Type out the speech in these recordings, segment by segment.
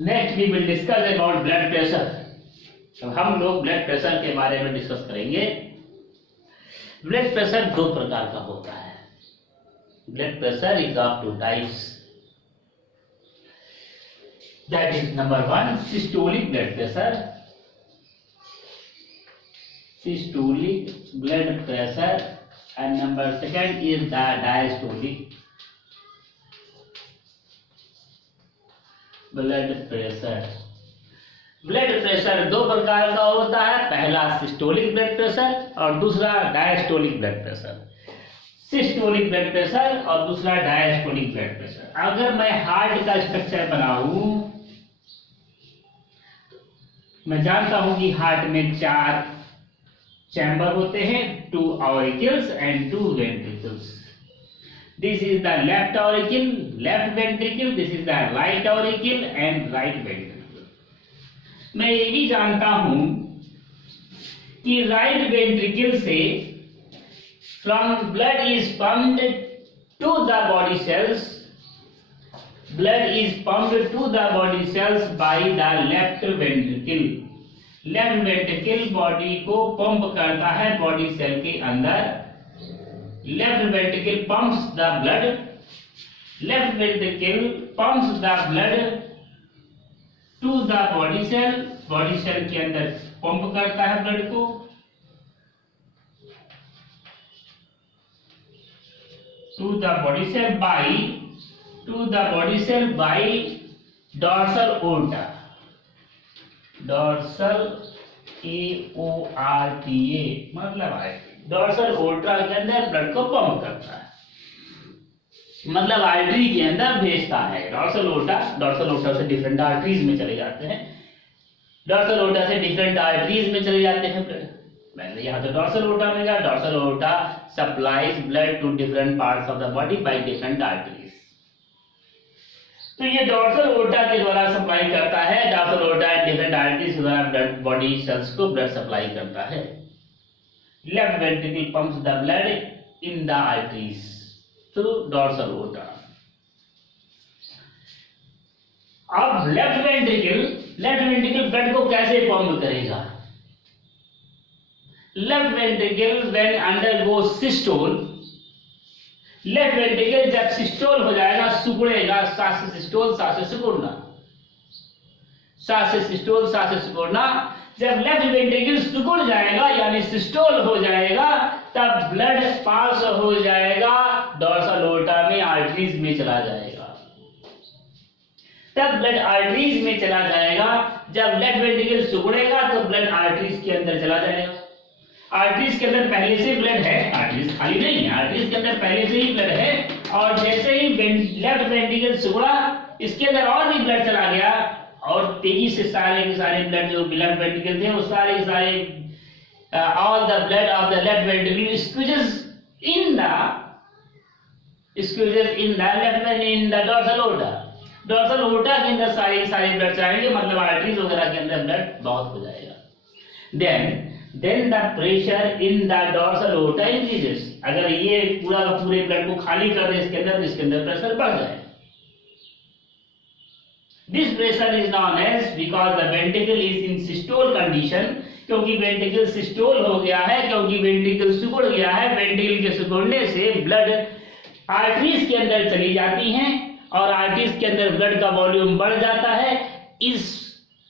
Next we will discuss about blood pressure. तो हम लोग ब्लड प्रेशर के बारे में डिस्कस करेंगे। ब्लड प्रेशर दो प्रकार का होता है। Blood pressure is of two types, that is number 1 systolic blood pressure, systolic blood pressure, and number 2 is the diastolic blood pressure। Blood pressure दो प्रकार का होता है, पहला सिस्टोलिक ब्लड प्रेशर और दूसरा diastolic blood pressure. Systolic blood pressure और दूसरा डायस्टोलिक ब्लड प्रेशर। अगर मैं हार्ट का स्ट्रक्चर बनाऊं, मैं जानता हूं कि हार्ट में 4 चैम्बर होते हैं, 2 auricles and 2 ventricles। This is the left auricle, left ventricle, this is the right auricle and right ventricle। मैं ये भी जानता हूं कि right ventricle से from blood is pumped to the body cells, blood is pumped to the body cells by the left ventricle। Left ventricle body को pump करता है बॉडी सेल के अंदर। Left ventricle pumps the blood, left ventricle pumps the blood to the body cell, body cell के अंदर pump करता है blood को। To the body cell by dorsal aorta, dorsal AORTA मतलब है डॉर्सल ओर्टा के अंदर ब्लड को पंप करता है, मतलब आर्टरी के अंदर भेजता है। डॉर्सल ओर्टा से डिफरेंट आर्टरीज में चले जाते हैं, डॉर्सल ओर्टा से डिफरेंट आर्टरीज में चले जाते हैं ब्लड। पहले यहाँ तो डॉर्सल ओर्टा में गया, dorsal aorta supplies blood to different parts of the body by different arteries. तो ये डॉर्सल ओर्टा के द्वारा सप्लाई करता है, dorsal aorta and different arteries के द्वारा ब्लड बॉडी सेल्स को ब्लड सप्लाई करता है। Left ventricle pumps the blood in the arteries through dorsal aorta. अब लेफ्ट वेंट्रिकल ब्लड को कैसे पंप करेगा? Left ventricle when undergo systole, left ventricle जब सिस्टोल हो जाएगा, सिकुड़ेगा, सांस से सिस्टोल, सांस से सिकुड़ना, सांस से सिस्टोल, सांस से सिकुड़ना। जब लेफ्ट वेंट्रिकल सिकुड़ जाएगा यानी सिस्टोल हो जाएगा, तब ब्लड पास हो जाएगा डॉर्सल ओर्टा में, आर्टरीज में चला जाएगा। तब ब्लड आर्टरीज में चला जाएगा। जब लेफ्ट वेंट्रिकल सिकुड़ेगा तो ब्लड आर्टरीज के अंदर चला जाएगा। आर्टरीज के अंदर पहले से ब्लड है, आर्टरीज खाली नहीं है, आर्टरीज के अंदर पहले से ही ब्लड है। और जैसे ही लेफ्ट वेंट्रिकल सिकुड़ा, इसके अंदर और भी ब्लड चला गया और तेजी से सारे के सारे ब्लड जो लेफ्ट वेंट्रिकल थे वो सारे के सारे all the blood of the left ventricle squeezes in the dorsal aorta. Dorsal aorta के अंदर सारे ब्लड चलाएंगे, मतलब आर्टरीज वगैरह के अंदर ब्लड बहुत हो जाएगा। Then the pressure in the dorsal aorta increases। अगर ये पूरा पूरे ब्लड को खाली कर दे इसके अंदर प्रेशर बढ़ जाए। This pressure is known as, because the ventricle is in systole condition, क्योंकि वेंट्रिकल सिस्टोल हो गया है, क्योंकि वेंट्रिकल सिकुड़ गया है। वेंट्रिकल के सिकुड़ने से ब्लड आर्टरीज के अंदर चली जाती हैं और आर्टरीज के अंदर ब्लड का वॉल्यूम बढ़ जाता है। इस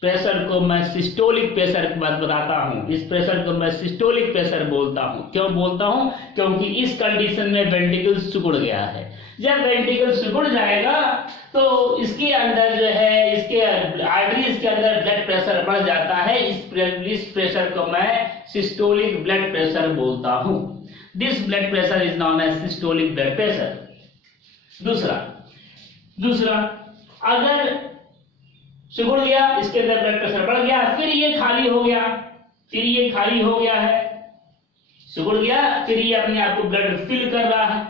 प्रेशर को मैं सिस्टोलिक प्रेशर बताता हूं, इस प्रेशर को मैं सिस्टोलिक प्रेशर बोलता हूं। क्यों बोलता हूं? क्योंकि इस कंडीशन में वेंट्रिकल सिकुड़ गया है। जब वेंट्रिकल सिकुड़ जाएगा तो इसके अंदर जो है, इसके आर्टरीज के अंदर ब्लड प्रेशर बढ़ जाता है। इस प्रेशर को मैं सिस्टोलिक ब्लड प्रेशर बोलता हूं। This blood pressure is known as systolic blood pressure. दूसरा अगर सिकुड़ गया, इसके अंदर ब्लड प्रेशर बढ़ गया, फिर ये खाली हो गया, है, सिकुड़ गया, फिर ये अपने आप को ब्लड फिल कर रहा है,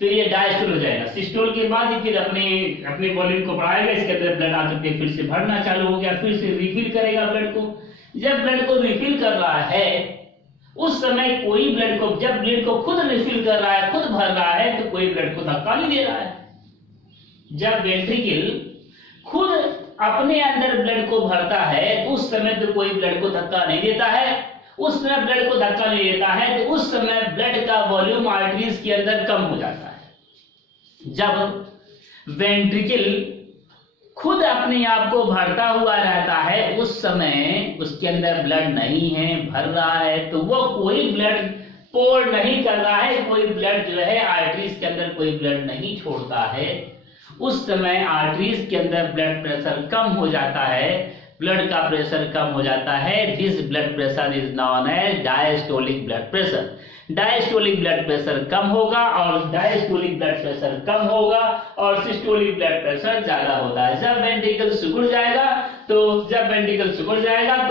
फिर ये डायस्टोल हो जाएगा। सिस्टोल के बाद फिर अपने वॉल्यूम को बढ़ाएगा, इसके अंदर ब्लड आकर के फिर से भरना चालू हो गया, फिर से रिफिल करेगा ब्लड को। जब ब्लड को रिफिल कर रहा है उस समय कोई ब्लड को, जब ब्लड को खुद रिफिल कर रहा है, खुद भर रहा है, तो कोई ब्लड को धक्का नहीं दे रहा है। जब वेंट्रिकल खुद अपने अंदर ब्लड को भरता है तो उस समय तो कोई ब्लड को धक्का नहीं देता है, उस समय ब्लड को धक्का नहीं देता है तो उस समय ब्लड का वॉल्यूम आर्टरीज के अंदर कम हो जाता है। जब वेंट्रिकल खुद अपने आप को भरता हुआ रहता है उस समय उसके अंदर ब्लड नहीं है, भर रहा है, तो वो कोई ब्लड पोर नहीं कर रहा है, कोई ब्लड जो है आर्टरीज के अंदर कोई ब्लड नहीं छोड़ता है। उस समय आर्टरीज के अंदर ब्लड प्रेशर कम हो जाता है, ब्लड का प्रेशर कम हो जाता है। This blood pressure is known as diastolic blood pressure. Diastolic blood pressure कम होगा और डायस्टोलिक ब्लड प्रेशर कम होगा और सिस्टोलिक ब्लड प्रेशर ज्यादा होता है। जब वेंट्रिकल सिकुड़ जाएगा तो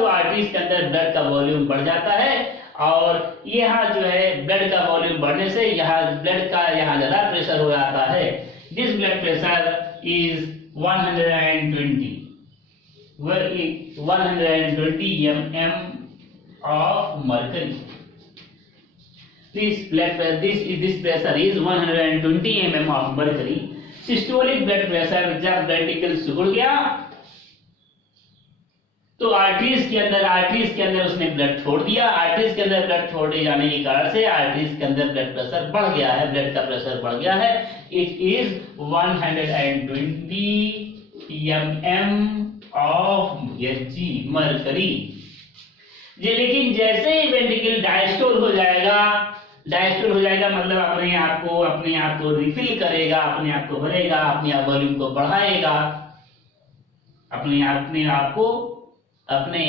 आर्टरीज के अंदर ब्लड का वॉल्यूम बढ़ जाता है और यहाँ जो है ब्लड का वॉल्यूम बढ़ने से यहाँ ब्लड का यहाँ ज्यादा प्रेशर हो जाता है। This blood pressure is 120 mm of mercury. This pressure is 120 mm of mercury. Systolic blood pressure जब वेंट्रिकल सिकुड़ गया तो आर्टरीज के अंदर उसने ब्लड छोड़ दिया। आर्टरीज के अंदर ब्लड छोड़े जाने के कारण से आर्टरीज के अंदर ब्लड प्रेशर बढ़ गया है, ब्लड का प्रेशर बढ़ गया है। It is 120 mm of mercury. लेकिन जैसे ही वेंट्रिकल डायस्टोल हो जाएगा मतलब अपने आप को रिफिल करेगा, अपने आप को भरेगा, अपने आप वॉल्यूम को बढ़ाएगा, अपने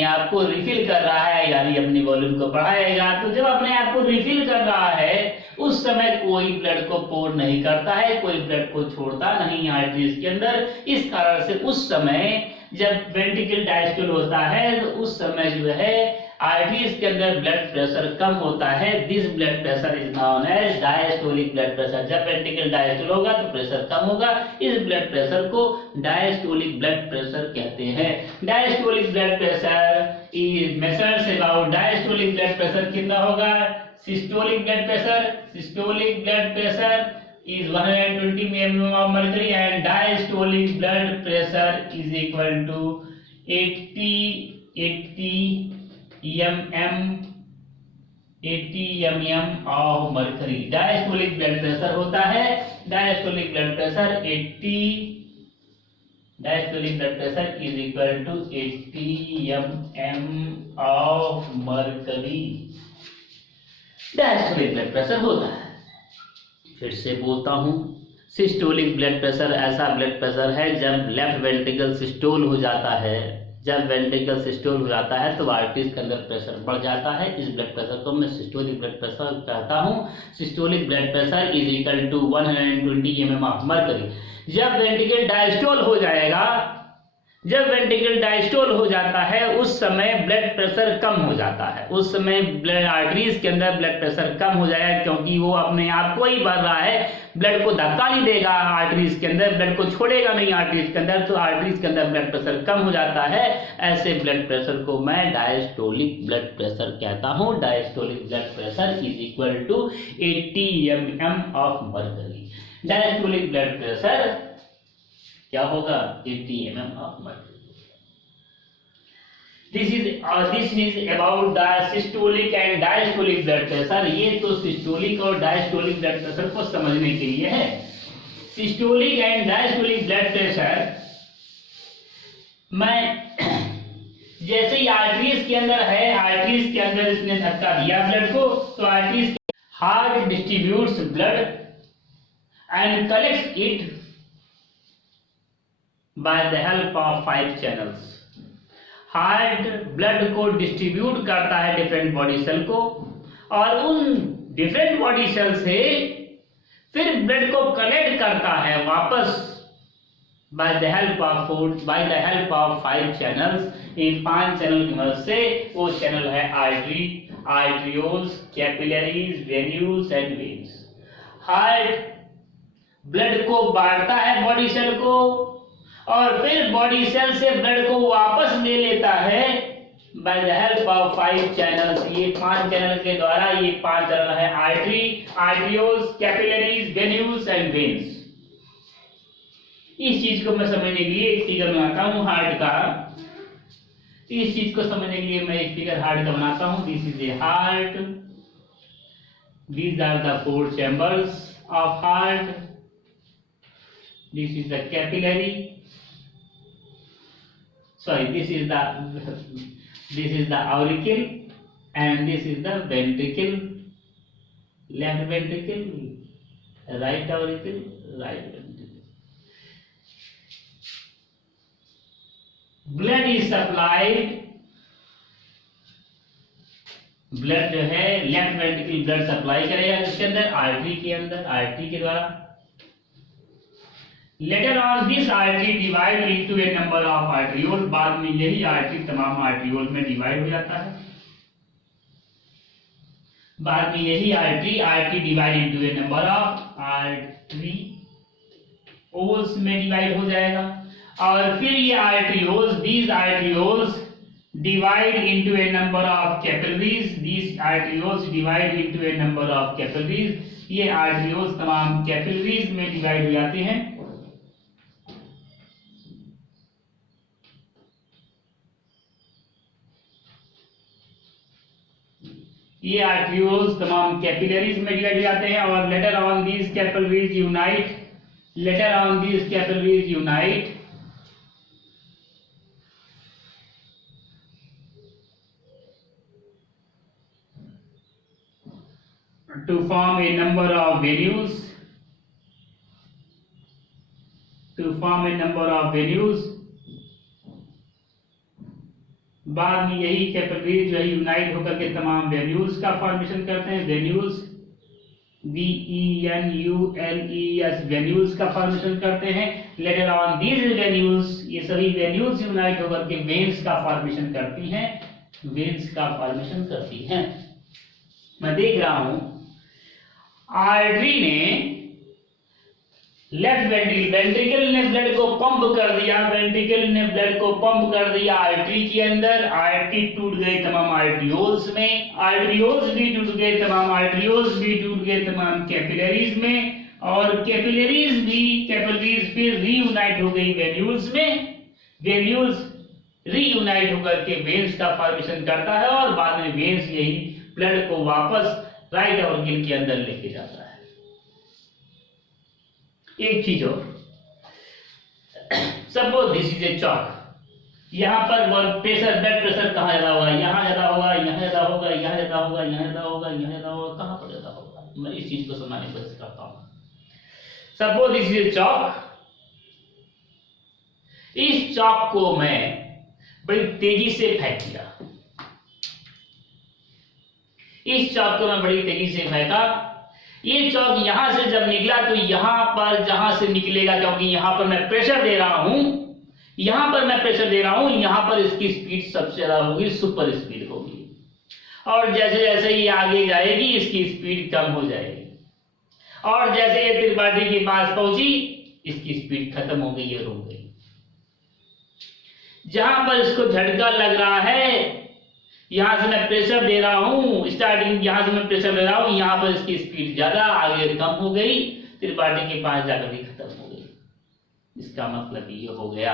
आप को रिफिल कर रहा है यानी अपनी वॉल्यूम को बढ़ाएगा। तो जब अपने आप को रिफिल कर रहा है उस समय कोई ब्लड को पोर नहीं करता है, कोई ब्लड को छोड़ता नहीं आर्टरीज के अंदर। इस कारण से उस समय जब वेंट्रिकल डायस्टोल होता है तो उस समय जो है आर्टरीज के अंदर ब्लड प्रेशर कम होता है। This blood pressure is known as diastolic blood pressure. जब वेंट्रिकल डायस्टोल होगा तो प्रेशर कम होगा, इस ब्लड प्रेशर को डायस्टोलिक ब्लड प्रेशर कहते हैं। Diastolic blood pressure is measures about diastolic blood pressure कितना होगा, systolic blood pressure is 120 mm of mercury and diastolic blood pressure is equal to 80 mm of mercury। Diastolic blood pressure होता है, diastolic blood pressure is equal to 80 mm of mercury। Diastolic blood pressure होता है। फिर से बोलता हूँ, systolic blood pressure ऐसा blood pressure है जब लेफ्ट वेंट्रिकल सिस्टोल हो जाता है। जब वेंट्रिकल सिस्टोल हो जाता है तो आर्टरीज के अंदर प्रेशर बढ़ जाता है। इस ब्लड प्रेशर को मैं सिस्टोलिक ब्लड प्रेशर कहता हूँ। Systolic blood pressure is equal to 120 mm of mercury. जब वेंट्रिकल डायस्टोल हो जाता है उस समय ब्लड प्रेशर कम हो जाता है। उस समय ब्लड आर्टरीज के अंदर ब्लड प्रेशर कम हो जाएगा क्योंकि वो अपने आप को ही भर रहा है, ब्लड को धक्का नहीं देगा आर्टरीज के अंदर, ब्लड को छोड़ेगा नहीं आर्टरीज के अंदर, तो आर्टरीज के अंदर ब्लड प्रेशर कम हो जाता है। ऐसे ब्लड प्रेशर को मैं डायस्टोलिक ब्लड प्रेशर कहता हूँ। Diastolic blood pressure is equal to 80 mm of mercury. Diastolic blood pressure क्या होगा, 80 mm of mercury. This is about the systolic and diastolic blood pressure। ये तो सिस्टोलिक और डायस्टोलिक ब्लड प्रेशर को समझने के लिए है। Systolic and diastolic blood pressure मैं जैसे ही आर्टरीज के अंदर है, आर्टरीज के अंदर इसने धक्का दिया ब्लड को, तो arteries heart distributes blood and collects it by the help of 5 channels. Heart blood को डिस्ट्रीब्यूट करता है डिफरेंट बॉडी सेल को और उन डिफरेंट बॉडी सेल से फिर ब्लड को कलेक्ट करता है वापस by the help of 5 channels. In 5 channel की मदद से, वो चैनल है arterioles, capillaries, venules and veins. Heart blood को बांटता है बॉडी सेल को और फिर बॉडी सेल से ब्लड को वापस ले लेता है by the help of 5 channels. ये 5 चैनल के द्वारा, ये 5 चैनल है artery, arterioles, capillaries, venules and veins. इस चीज को मैं समझने के लिए एक फिगर बनाता हूँ हार्ट का। इस चीज को समझने के लिए मैं एक फिगर हार्ट का बनाता हूँ। This is a heart, these are the four chambers of heart, this is the capillary, sorry, this is the auricle, and this is the ventricle, left ventricle, right auricle, right ventricle. Blood is supplied, blood जो है left ventricle blood supply करेगा किसके अंदर, artery के अंदर, artery के द्वारा। Later on this artery divide into A number of आर्टरियोल, बाद में यही आर्टरी तमाम आर्टरियोल में डिवाइड हो जाता है। बाद में यही artery divide into A number of arterioles में डिवाइड हो जाएगा। और फिर ये arterioles, these arterioles divide into a number of capillaries, these arterioles divide into a number of capillaries, ये arterioles तमाम capillaries में divide हो जाते हैं। ये arterioles तमाम capillaries में divide हो जाते हैं और later on these capillaries unite, later on these capillaries unite to form a number of venues, बाद में यही कैपिलरीज जो है यूनाइट होकर के तमाम वेन्यूज का फॉर्मेशन करते हैं। वेन्यूज VENULES वेन्यूज का फॉर्मेशन करते हैं। लेटर ऑन दीज वेन्यूज, ये सभी वेन्यूज यूनाइट होकर के वेन्स का फॉर्मेशन करती हैं, वेन्स का फॉर्मेशन करती हैं। मैं देख रहा हूं आर्टरी ने लेफ्ट वेंट्रिकल ने ब्लड को पंप कर दिया, वेंट्रिकल ने ब्लड को पंप कर दिया आर्टरी के अंदर। आर्टरी टूट गए तमाम आर्टरियोल्स में, आर्टरियोल्स भी टूट गए तमाम, आर्टरियोल्स भी टूट गए तमाम कैपिलरीज में, और कैपिलरीज फिर रीयूनाइट हो गई वेन्यूल्स में। वेन्यूल्स रीयूनाइट होकर के वेन्स का फॉर्मेशन करता है और बाद में वेन्स यही ब्लड को वापस राइट ऑर्गन के अंदर लेके जाता है। एक चीज और, सपोज दिस इज ए चौक, यहां पर प्रेशर, ब्लड प्रेशर कहां ज्यादा होगा, यहां ज्यादा होगा, यहां ज्यादा होगा, यहां ज्यादा होगा, यहां ज्यादा होगा, यहां ज्यादा होगा, कहां पर ज्यादा होगा? मैं इस चीज को समझाने की कोशिश करता हूं। सपोज दिस इज ए चौक, इस चौक को मैं बड़ी तेजी से फेंक दिया, इस चौक को मैं बड़ी तेजी से फेंका। ये चौक यहां से जब निकला तो यहां पर जहां से निकलेगा, क्योंकि यहां पर मैं प्रेशर दे रहा हूं, यहां पर मैं प्रेशर दे रहा हूं, यहां पर इसकी स्पीड सबसे ज्यादा होगी, सुपर स्पीड होगी। और जैसे जैसे ये आगे जाएगी इसकी स्पीड कम हो जाएगी, और जैसे ये त्रिपाठी के पास पहुंची इसकी स्पीड खत्म हो गई और रुक गई। जहां पर इसको झटका लग रहा है, यहां से मैं प्रेशर दे रहा हूं, स्टार्टिंग यहां से मैं प्रेशर दे रहा हूं, यहां पर इसकी स्पीड ज्यादा, आगे कम हो गई, त्रिपाठी के पास जाकर भी खत्म हो गई। इसका मतलब ये हो गया,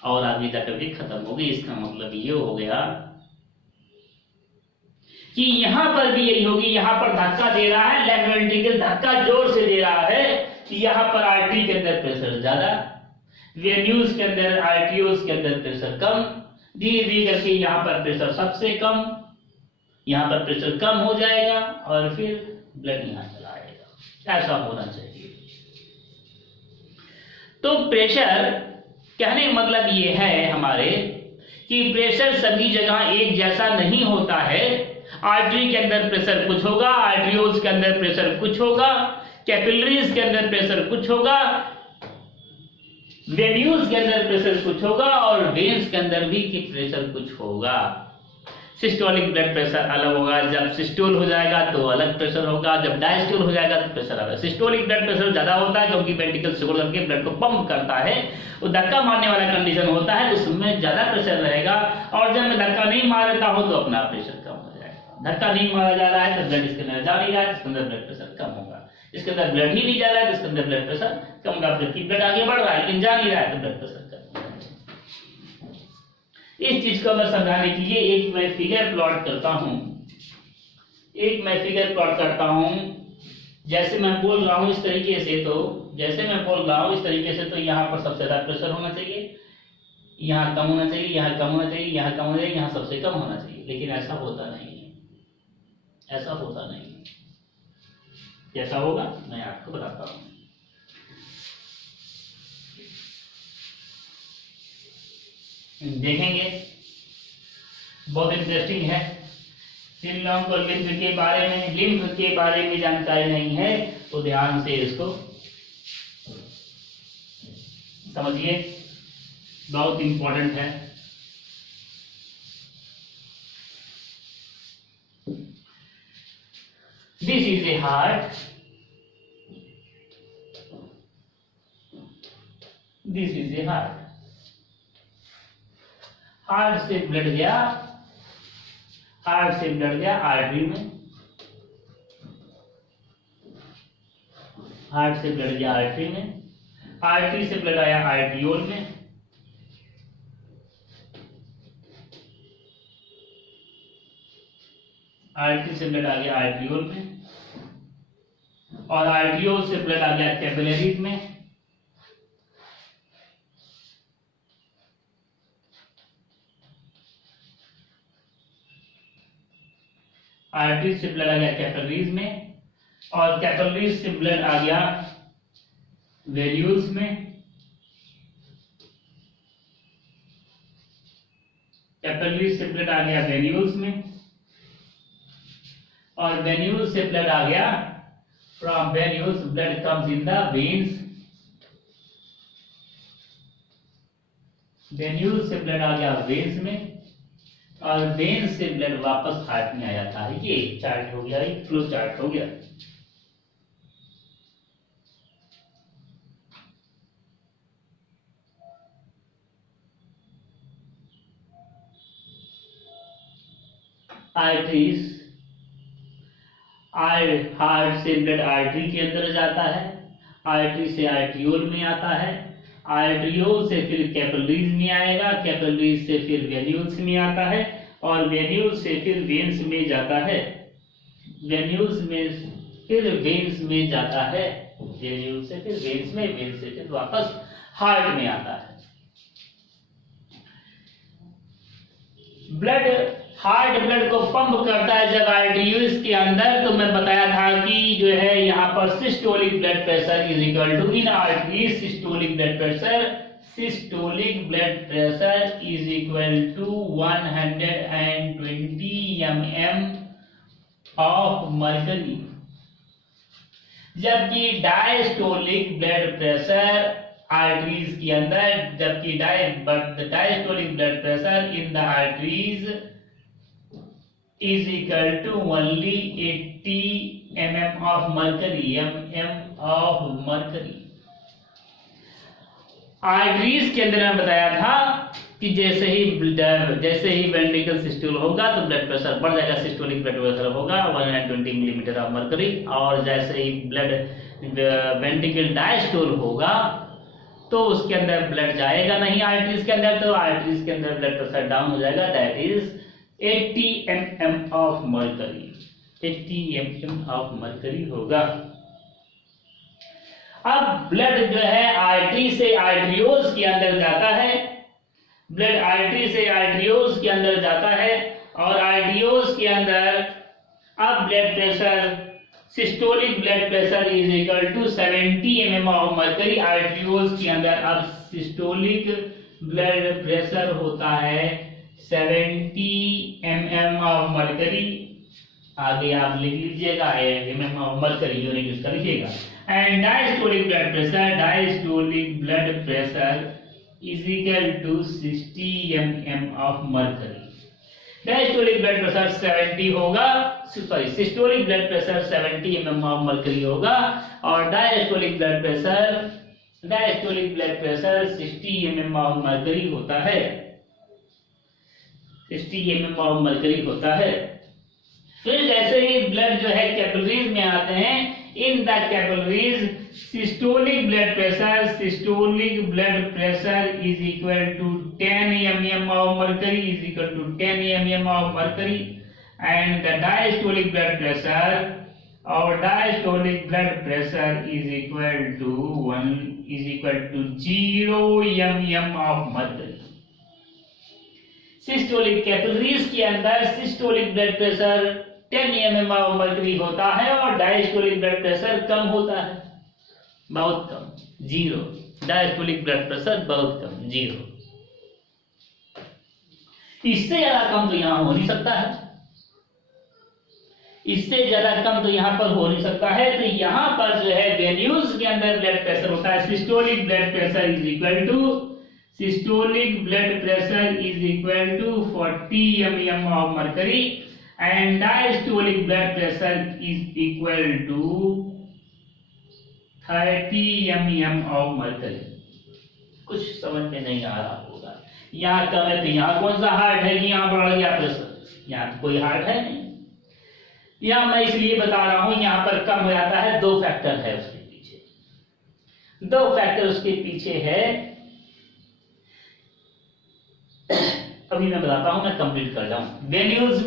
और आगे जाकर भी खत्म हो गई। इसका मतलब ये हो गया कि यहां पर भी यही होगी। यहां पर धक्का दे रहा है, लेफ्ट वेंट्रिकल धक्का जोर से दे रहा है, यहां पर आर्टरी के अंदर प्रेशर ज्यादा, वेन्यूज के अंदर, आर्टरियोल्स के अंदर प्रेशर कम। धीरे धीरे करके यहाँ पर प्रेशर सबसे कम, यहाँ पर प्रेशर कम हो जाएगा और फिर ब्लड यहाँ चला आएगा। ऐसा होना चाहिए। तो प्रेशर कहने का मतलब ये है हमारे कि प्रेशर सभी जगह एक जैसा नहीं होता है। आर्टरी के अंदर प्रेशर कुछ होगा, आर्टरियोल्स के अंदर प्रेशर कुछ होगा, कैपिलरीज के अंदर प्रेशर कुछ होगा, वेन्यूज के अंदर प्रेशर कुछ होगा, और वेन्स के अंदर भी कि प्रेशर कुछ होगा। सिस्टोलिक ब्लड प्रेशर अलग होगा, जब सिस्टोल हो जाएगा तो अलग प्रेशर होगा, जब डायस्टोल हो जाएगा तो प्रेशर अलग। सिस्टोलिक ब्लड प्रेशर ज्यादा होता है क्योंकि वेंट्रिकल सिकुड़ करके ब्लड को पंप करता है, वो धक्का मारने वाला कंडीशन होता है, उसमें ज्यादा प्रेशर रहेगा। और जब मैं धक्का नहीं मार देता हूं तो अपना प्रेशर कम हो जाएगा। धक्का नहीं मारा जा रहा है तो ब्लड इसके अंदर जा नहीं रहा है, इसके अंदर ब्लड प्रेशर कम होगा। इसके अंदर ब्लड ही नहीं जा रहा है तो इसके अंदर ब्लड प्रेशर कम होगा, जबकि ब्लड आगे बढ़ रहा है लेकिन जा नहीं रहा है तो ब्लड प्रेशर कम होगा। इस चीज को मैं समझाने के लिए एक मैं फिगर प्लॉट करता हूं, जैसे मैं बोल रहा हूं इस तरीके से, तो जैसे मैं बोल रहा हूं इस तरीके से, तो यहाँ पर सबसे ज्यादा प्रेशर होना चाहिए, यहाँ कम होना चाहिए, यहाँ कम होना चाहिए, यहाँ कम होना चाहिए, यहाँ सबसे कम होना चाहिए, लेकिन ऐसा होता नहीं है, ऐसा होता नहीं है। कैसा होगा मैं आपको बताता हूँ। देखेंगे, बहुत इंटरेस्टिंग है। जिन लोगों को लिम्फ के बारे में जानकारी नहीं है तो ध्यान से इसको समझिए, बहुत इंपॉर्टेंट है। This is a heart, this is a heart. Heart से ब्लड गया, हार्ट से ब्लड गया आर्टरी में, हार्ट से ब्लड गया आर्टरी में, आर्टरी से ब्लड आया आर्टियोल में, आर्टरी से ब्लड आ गया आर्टियोल में, और आर्टियोल से ब्लड आ गया कैपिलरीज में, आर्टरी से ब्लड आ गया कैपिलरीज में, और कैपिलरीज से ब्लड आ गया वेन्यूल्स में, कैपिलरीज से ब्लड आ गया वेन्यूल्स में, और वेन्यूल्स से ब्लड आ गया, from venules blood comes in the veins, venules से ब्लड आ गया वेन्स में, और वेन से ब्लड वापस हार्ट में आ जाता है। ये चार्ट हो गया, ये फ्लो चार्ट हो गया। आर्टरीज, हार्ट से ब्लड आर्टरी के अंदर जाता है, आर्टरी से आर्टियोल में आता है, आर्टियोल से फिर कैपिलरीज में आएगा, कैपिलरीज से फिर वेन्यूल्स में आता है, और वेन्यूल्स से फिर वेन्स में जाता है, वेन्यूल्स में फिर वेन्स में जाता है, वेन्यूल्स से फिर वेन्स में, वेन्स से फिर वापस हार्ट में आता है। ब्लड, हार्ट ब्लड को पंप करता है जब आर्टरीज के अंदर, तो मैं बताया था कि जो है यहाँ पर systolic blood pressure is equal to, in arteries systolic blood pressure, systolic blood pressure is equal to 120 mm of mercury, जबकि डायस्टोलिक ब्लड प्रेशर आर्टरीज के अंदर, जबकि diastolic blood pressure in the arteries is equal to only 80 mm of mercury, mm of mercury। Arteries के अंदर मैं बताया था कि जैसे ही वेंट्रिकल सिस्टोल होगा तो ब्लड प्रेशर बढ़ जाएगा, सिस्टोलिक ब्लड प्रेशर होगा 120 मिलीमीटर ऑफ मर्करी, और जैसे ही ब्लड वेंट्रिकल डायस्टोल होगा तो उसके अंदर ब्लड जाएगा नहीं आर्टरीज के अंदर, तो आर्टरीज के अंदर ब्लड प्रेशर डाउन हो जाएगा, that is 80 mm of mercury, 80 mm of mercury होगा। अब ब्लड जो है आर्टरी से आर्टरियोल्स के अंदर जाता है, ब्लड आर्टरी से आर्टरियोल्स के अंदर जाता है, और आर्टरियोल्स के अंदर अब blood pressure, systolic blood pressure is equal to 70 mm of mercury, arterioles के अंदर अब सिस्टोलिक ब्लड प्रेशर होता है 70 mm ऑफ मर्करी, आगे आप लिख लीजिएगा mm of mercury unit use कर लीजिएगा, and diastolic blood pressure is equal to 60 mm of mercury. Diastolic blood pressure 70 होगा, sorry systolic blood pressure 70 mm of mercury होगा, और diastolic blood pressure 60 mm of mercury होता है, 60 mm of mercury होता है। फिर जैसे ही ब्लड जो है कैपिलरीज में आते हैं, in the capillaries, systolic blood pressure is equal to 10 mm of mercury and the diastolic blood pressure is equal to 0 mm of mercury. Systolic capillaries के अंदर systolic blood pressure 10 mm of mercury होता है और diastolic blood pressure कम होता है, बहुत कम, 0। Diastolic blood pressure बहुत कम, 0। इससे ज्यादा कम तो यहां हो नहीं सकता है, इससे ज्यादा कम तो यहां पर हो नहीं सकता है। तो यहां पर जो है वेन्यूज के अंदर ब्लड प्रेशर होता है systolic blood pressure is equal to 40 mm of mercury and diastolic blood pressure is equal to 30 mm of mercury। कुछ समझ में नहीं आ रहा होगा, यहाँ कम है तो यहाँ कौन सा हार्ट है कि यहाँ बढ़ गया प्रेशर, यहाँ कोई हार्ट है नहीं। यहाँ मैं इसलिए बता रहा हूं यहाँ पर कम हो जाता है, 2 फैक्टर है उसके पीछे, 2 फैक्टर उसके पीछे है। अभी मैं बताता हूं, मैं कंप्लीट कर जाऊं। वेन्यूज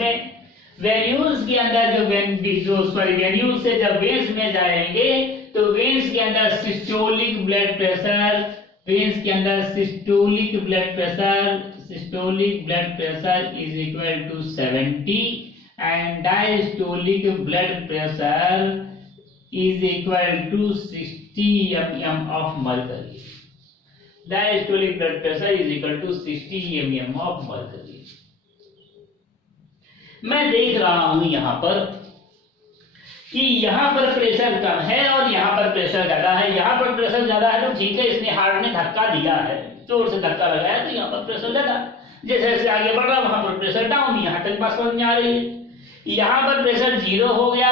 के अंदर वेन्यूज से जब वेन्स में जाएंगे तो वेन्स के अंदर systolic blood pressure is equal to 70 and diastolic blood pressure is equal to 60 mm of mercury. Diastolic blood pressure is equal to 60 mm of mercury. मैं देख रहा हूं यहां पर कि यहां पर प्रेशर कम है और यहां पर प्रेशर ज्यादा है। यहां पर प्रेशर ज्यादा है तो ठीक है, इसने हार्ट ने धक्का दिया है, जोर से धक्का लगाया तो यहां पर प्रेशर ज्यादा, जैसे जैसे आगे बढ़ रहा वहां पर प्रेशर डाउन, यहां तक बात समझ में आ रही है। यहां पर प्रेशर 0 हो गया,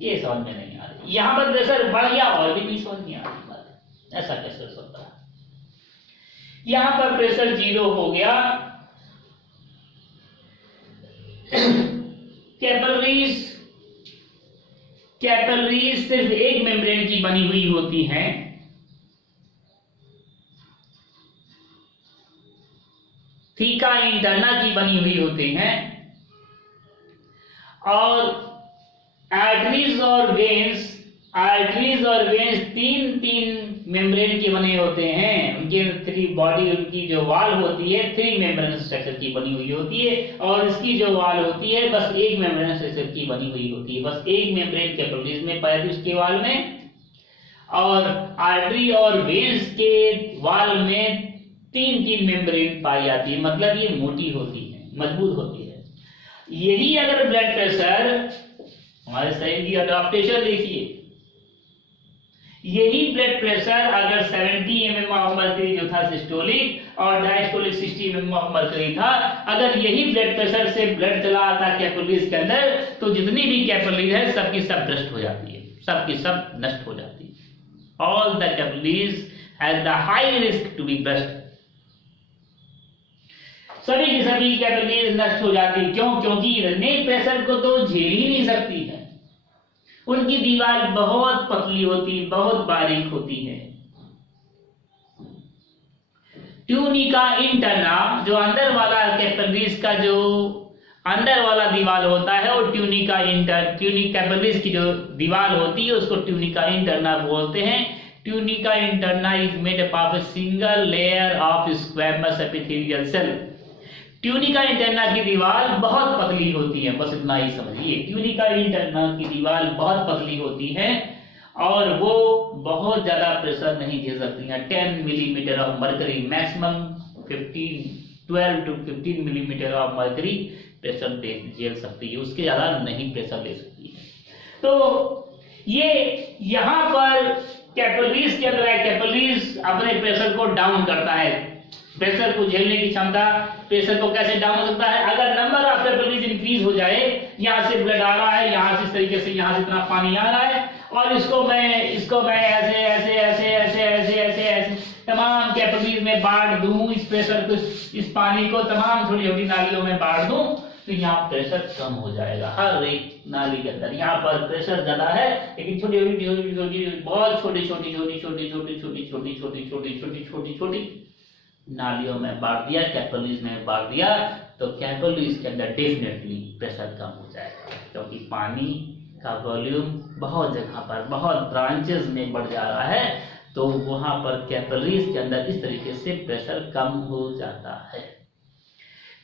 ये समझ में नहीं आ रही। यहां पर प्रेशर बढ़ गया और भी नहीं समझ में आ रही बात, ऐसा कैसे हो सकता है। यहां पर प्रेशर 0 हो गया, कैपिलरीज सिर्फ एक मेम्ब्रेन की बनी हुई होती हैं, थीका इंटरना की बनी हुई होती हैं, और आर्टरीज और वेन्स तीन मेम्ब्रेन के बने होते हैं। उनके 3 बॉडी, उनकी जो वॉल होती है 3 मेम्ब्रेन स्ट्रक्चर की बनी हुई होती है, और इसकी जो वॉल होती है बस 1 मेम्ब्रेन स्ट्रक्चर की बनी हुई होती है। बस 1 मेम्ब्रेन कैपिलरीज में पाई जाती है उसके वॉल में, और आर्टरी और वेन्स के वॉल में 3 मेम्ब्रेन पाई जाती है। मतलब ये मोटी होती है, मजबूत होती है। यही अगर ब्लड प्रेशर, हमारे शरीर की अडॉप्टेशन देखिए, यही ब्लड प्रेशर अगर 70 mm ऑफ मर्करी जो था सिस्टोलिक और डायस्टोलिक 60 mm ऑफ मर्करी था, अगर यही ब्लड प्रेशर से ब्लड चला आता कैपिलरीज के अंदर तो जितनी भी कैपिलरीज है सबकी सब ब्रस्ट हो जाती है, सबकी सब नष्ट हो जाती है। All the capillaries has the high risk to be burst, सभी की सभी कैपिलरीज नष्ट हो जाती। क्यों? क्योंकि नेक प्रेशर को तो झेल ही नहीं सकती है, उनकी दीवार बहुत पतली होती, बहुत बारीक होती है। ट्यूनिका इंटरना, जो अंदर वाला कैपिलरीज का जो अंदर वाला दीवार होता है, और ट्यूनिक कैपिलरीज की जो दीवार होती है उसको ट्यूनिका इंटरना बोलते हैं। Tunica interna is made up of a single layer of squamous epithelial cell. Tunica interna की दीवार बहुत पतली होती है, बस इतना ही समझिए। ट्यूनिका इंटरना की दीवार बहुत पतली होती है और वो बहुत ज्यादा प्रेशर नहीं झेल सकती है। 10 millimetre of mercury, maximum 12 to 15 millimetre of mercury pressure झेल सकती है, उसके ज्यादा नहीं प्रेशर ले सकती है। तो ये यहाँ पर कैपिलरीज के अंदर कैपिलरीज अपने प्रेशर को डाउन करता है। प्रेशर को झेलने की क्षमता, प्रेशर को कैसे डाउन हो सकता है? अगर नंबर ऑफ कैपिलरीज इंक्रीज हो जाए, यहाँ से ब्लड आ रहा है, यहाँ से इस तरीके से यहाँ से इतना पानी आ रहा है, और इसको मैं ऐसे ऐसे ऐसे ऐसे ऐसे ऐसे ऐसे तमाम कैपिलरीज में बांट दूं, इस प्रेशर को, इस पानी को तमाम छोटी छोटी नालियों में बांट दूं, तो यहाँ प्रेशर कम हो जाएगा हर एक नाली के अंदर। यहाँ पर प्रेशर ज्यादा है लेकिन छोटी छोटी छोटी छोटी बहुत छोटी छोटी छोटी छोटी छोटी छोटी छोटी छोटी छोटी छोटी छोटी छोटी नालियों में बांट दिया, कैपिलरीज में बांट दिया, तो कैपिलरीज के अंदर डेफिनेटली प्रेशर कम हो जाएगा, क्योंकि पानी का वॉल्यूम बहुत जगह पर बहुत ब्रांचेस में बढ़ जा रहा है, तो वहां पर कैपिलरीज के अंदर इस तरीके से प्रेशर कम हो जाता है।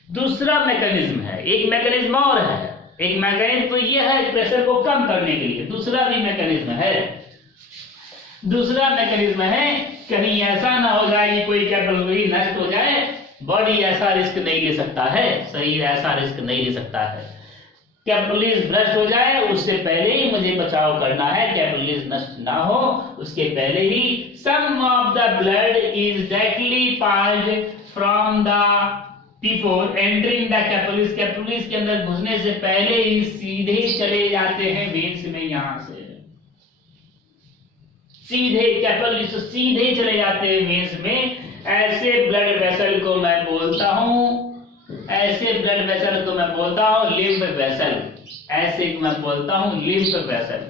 दूसरा मैकेनिज्म है, एक मैकेनिज्म और है, एक मैकेनिज्म तो यह है प्रेशर को कम करने के लिए, दूसरा भी मैकेनिज्म है। दूसरा मैकेनिज्म है कहीं ऐसा ना हो जाए कि कोई कैपिलरी नष्ट हो जाए, बॉडी ऐसा रिस्क नहीं ले सकता है, शरीर ऐसा रिस्क नहीं ले सकता है। कैपिलरीज नष्ट हो जाए उससे पहले ही मुझे बचाव करना है, कैपिलरीज नष्ट ना हो उसके पहले ही some of the blood is directly passed from the before entering the capillaries, capillaries के अंदर घुसने से पहले ही सीधे चले जाते हैं वेन्स में, यहां से सीधे कैपिलरीज से सीधे चले जाते हैं वेन्स में। ऐसे ब्लड वेसल को मैं बोलता हूं, ऐसे ब्लड वेसल को मैं बोलता हूं लिम्फ वेसल, ऐसे को मैं बोलता हूं लिम्फ वेसल,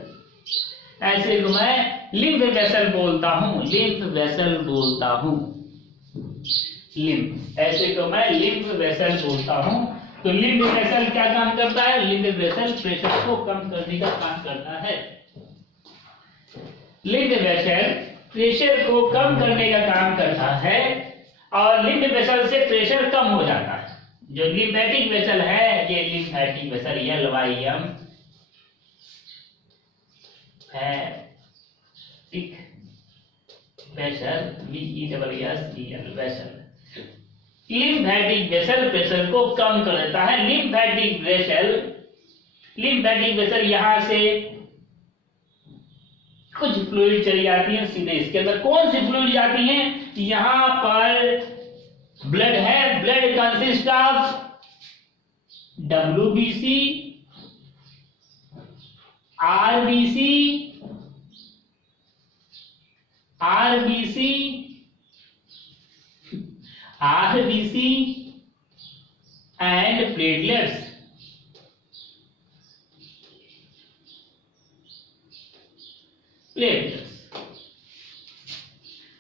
ऐसे को मैं लिम्फ वेसल बोलता हूं, लिम्फ वेसल बोलता हूं, लिम्फ, ऐसे को मैं लिम्फ वेसल बोलता हूं। तो लिम्फ वेसल क्या काम करता है? लिम्फ वेसल प्रेशर को कम करने का काम करता है। लिम्फ वेसल प्रेशर को कम करने का काम करता है और लिम्फ वेसल से प्रेशर कम हो जाता है। जो लिम्फेटिक वेसल है, ये lymphatic vessel LYM फैटिक vessel VESSEL vessel, lymphatic vessel pressure को कम कर देता है। लिम्फेटिक वेसल यहां से कुछ फ्लूइड चली जाती है सीधे इसके अंदर। कौन सी फ्लूइड जाती है? यहां पर ब्लड है, blood consist of WBC, RBC and platelets।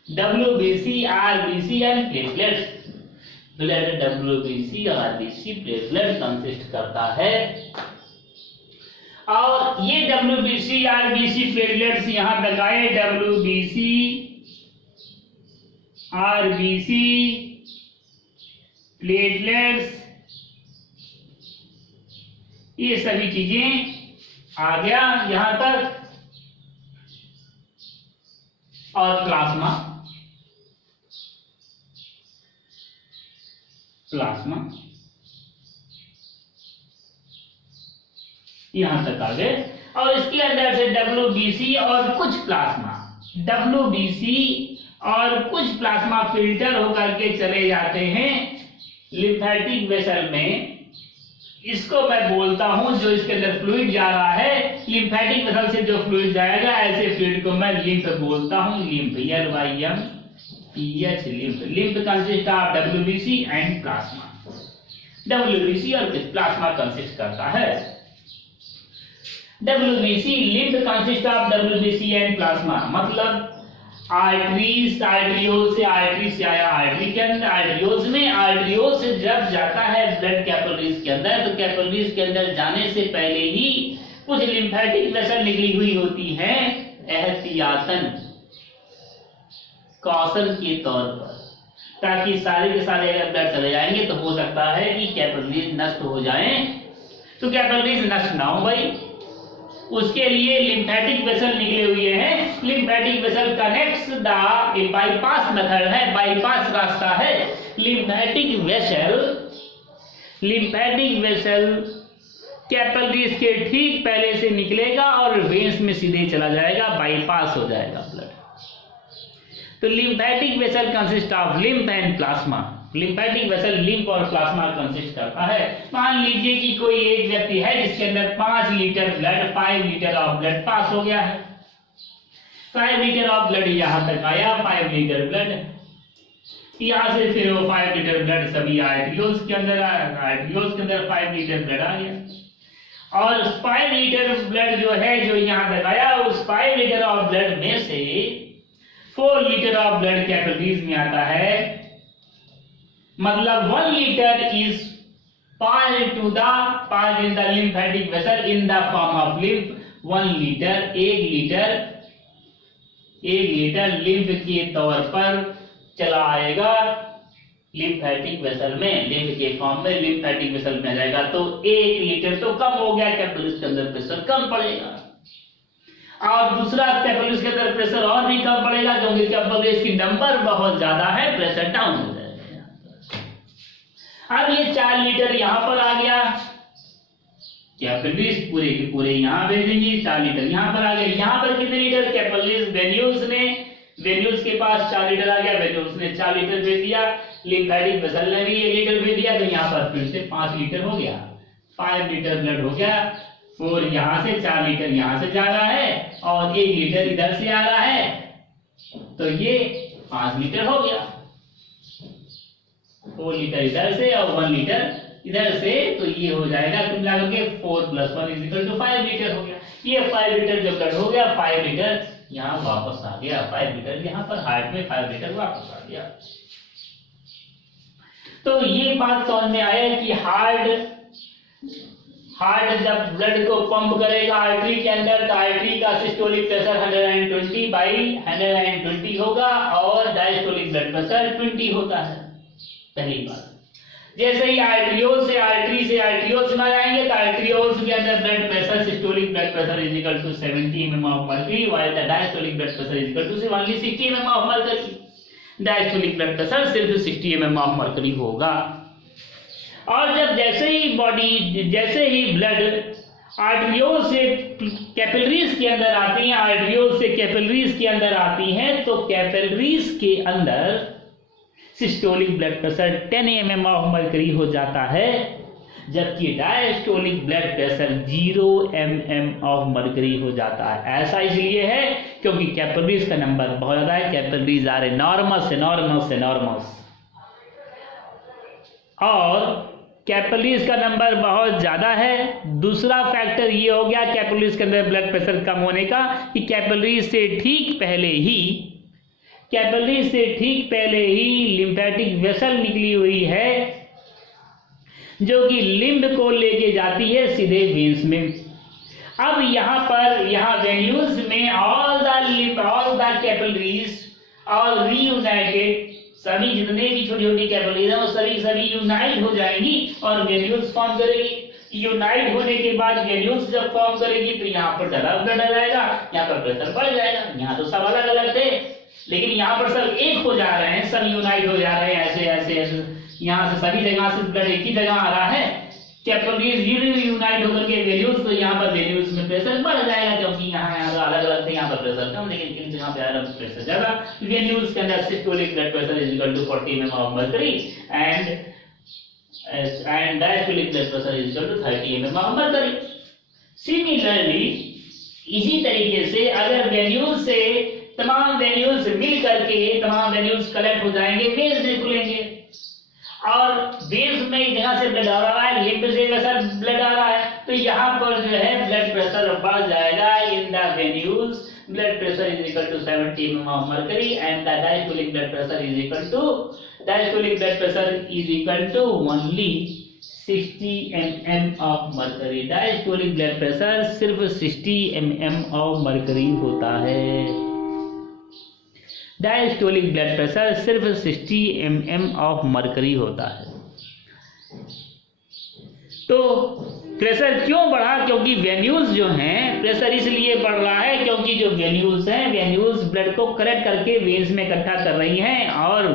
WBC, RBC and platelets, blood WBC, RBC, platelet consist करता है। और ये WBC, RBC, प्लेटलेट्स यहां तक आए, WBC, RBC, प्लेटलेट्स, ये सभी चीजें आ गया यहां तक। और प्लाज्मा यहां तक आ गए। और इसके अंदर से WBC और कुछ प्लाज्मा फिल्टर होकर के चले जाते हैं लिम्फेटिक वेसल में। इसको मैं बोलता हूं, जो इसके अंदर फ्लूइड जा रहा है, लिम्फेटिक वेसल से जो फ्लूइड जाएगा, ऐसे फ्लूइड को मैं लिम्फ बोलता हूं, lymph, LYMPH, lymph. Lymph consist of WBC and plasma. WBC और प्लाज्मा कंसिस्ट करता है। WBC, lymph consist of WBC and plasma, मतलब आर्टरीज, आर्टरियोल से, आर्टरी से आया आर्टरी के अंदर, आर्टरियोल्स में, आर्टरियोल से जब जाता है ब्लड कैपिलरीज के अंदर, तो कैपिलरीज के अंदर जाने से पहले ही कुछ लिम्फेटिक वेसल निकली हुई होती हैं एहतियातन, कॉशन के तौर पर, ताकि सारे के सारे अगर ब्लड चले जाएंगे तो हो सकता है कि कैपिलरीज नष्ट हो जाएं। तो कैपिलरीज नष्ट ना हो भाई, उसके लिए लिम्फेटिक वेसल निकले हुए हैं। Lymphatic vessel connects the, bypass method है, बाईपास रास्ता है। लिम्फेटिक वेसल कैपिलरीज के ठीक पहले से निकलेगा और वेन्स में सीधे चला जाएगा, बाईपास हो जाएगा ब्लड। तो lymphatic vessel consist of lymph and plasma. Lymphatic vessel lymph और प्लाज्मा कंसिस्ट करता है। मान लीजिए कि कोई एक व्यक्ति है जिसके अंदर 5 litre blood, 5 litre of blood pass हो गया है। 5 लीटर ऑफ ब्लड यहां तक आया, 5 लीटर ब्लड, यहाँ से फिर वो 5 लीटर ब्लड सभी आर्टरियोल्स के अंदर आया, आर्टरियोल्स के अंदर 5 लीटर ब्लड आ गया। और 5 लीटर ब्लड जो है जो यहाँ लगाया, उस 5 लीटर ऑफ ब्लड में से 4 लीटर ऑफ ब्लड कैपिलरीज में आता है। मतलब 1 litre is passed in the lymphatic vessel in the form of lymph। 1 litre, 1 litre lymph के तौर पर चला आएगा लिम्फेटिक वेसल में, लिम्फ के फॉर्म में लिम्फेटिक वेसल में आ जाएगा। तो 1 लीटर तो कम हो गया, कैपिलरीज के अंदर प्रेशर कम पड़ेगा। और दूसरा, कैपिलरीज के अंदर प्रेशर और भी कम पड़ेगा क्योंकि कैपिलरीज की नंबर बहुत ज्यादा है, प्रेशर डाउन हो जाएगा। अब ये 4 लीटर यहां पर आ गया, कैपिलरीज पूरे के पूरे यहां भेज देंगे, 4 लीटर यहां पर आ गया। यहां पर कितने लीटर कैपिलरीज, वेन्यूल्स के पास 4 लीटर आ गया, वेन्यूल्स ने 4 लीटर भेज दिया, लिम्फेटिक वेसल ने भी 1 लीटर भेज दिया, तो यहां पर फिर से 5 लीटर हो गया, 5 लीटर ब्लड हो गया। 4 यहां से, 4 लीटर यहां से जा रहा है और 1 लीटर इधर से आ रहा है, तो ये 5 लीटर हो गया। 4 लीटर इधर से और 1 लीटर इधर से, तो ये हो जाएगा कुल मिला करके 4 + 1 = 5 लीटर हो गया। ये 5 लीटर जो ब्लड हो गया, 5 लीटर यहाँ वापस आ गया, 5 लीटर यहाँ पर हार्ट में 5 लीटर वापस आ गया। तो ये बात समझ में आया कि हार्ट जब ब्लड को पंप करेगा आर्टरी के अंदर, तो आर्टरी का सिस्टोलिक प्रेशर 120/120 होगा और डायस्टोलिक ब्लड प्रेशर 20 होता है। पहली बात, जैसे ही आर्टरियोल से आर्टरियोल्स में जाएंगे तो आर्टरियोल्स के अंदर blood pressure, systolic blood pressure = 70 mm of mercury, while the diastolic blood pressure = only 60 mm of mercury। Diastolic blood pressure सिर्फ 60 mm of mercury होगा। और जब जैसे ही ब्लड आर्टरियोल से कैपिलरीज के अंदर आती हैं, आर्टरियोल से कैपिलरीज के अंदर आती हैं, तो कैपिलरीज के अंदर systolic blood pressure 10 mm of mercury हो जाता है, जबकि diastolic blood pressure 0 mm of mercury हो जाता है। ऐसा इसलिए है क्योंकि कैपिलरीज का नंबर बहुत ज्यादा है, कैपिलरीज आर एनॉर्मस और कैपिलरीज का नंबर बहुत ज्यादा है। दूसरा फैक्टर ये हो गया कैपिलरीज के अंदर ब्लड प्रेशर कम होने का कि कैपिलरीज से ठीक पहले ही लिम्फेटिक वेसल निकली हुई है जो कि लिम्फ को लेके जाती है सीधे वेन्स में। अब यहाँ वेन्यूल्स में ऑल द कैपिलरीज और रीयूनाइटेड, सभी जितने भी छोटी कैपिलरीज हैं वो सभी यूनाइट हो जाएंगी और वेन्यूल्स फॉर्म करेगी। यूनाइट होने के बाद वेन्यूल्स जब फॉर्म करेगी तो यहाँ पर ज्यादा ब्लड आ जाएगा, यहाँ पर प्रेशर बढ़ जाएगा। यहाँ तो सब अलग अलग थे लेकिन यहाँ पर सब एक हो जा रहे हैं, सब यूनाइट हो जा रहे हैं, ऐसे यहाँ से सभी जगह से ब्लड एक ही जगह आ रहा है। कैपिलरीज यूनाइट होकर के वेन्यूल्स, तो यहाँ पर वेन्यूल्स में प्रेशर बढ़ जाएगा क्योंकि यहाँ अलग अलग थे, यहाँ पर प्रेशर कम, लेकिन किन जगह पे आ रहा है प्रेशर ज्यादा। वेन्यूल्स के अंदर systolic blood pressure = 40 mm of mercury and diastolic blood pressure = 30 mm of mercury। Similarly इसी तरीके से अगर वेन्यूल्स से तमाम वेन्यूल्स मिल करके तमाम वेन्यूल्स कलेक्ट हो जाएंगे, वेन्स में खुलेंगे और वेन्स में एक जगह से ब्लड आ रहा है, लिम्फ से वैसा ब्लड आ रहा है, तो यहाँ पर जो है ब्लड प्रेशर बढ़ जाएगा। In the venules blood pressure = 70 mm of mercury and the diastolic blood pressure only 60 mm of mercury। Diastolic blood pressure सिर्फ 60 mm of mercury होता है। डायस्टोलिक ब्लड प्रेशर सिर्फ 60 mm of mercury होता है। तो pressure क्यों बढ़ा? क्योंकि वेन्यूल्स जो हैं, प्रेशर इसलिए बढ़ रहा है क्योंकि जो वेन्यूल्स हैं, वेन्यूल्स ब्लड को कलेक्ट करके वेन्स में इकट्ठा कर रही हैं और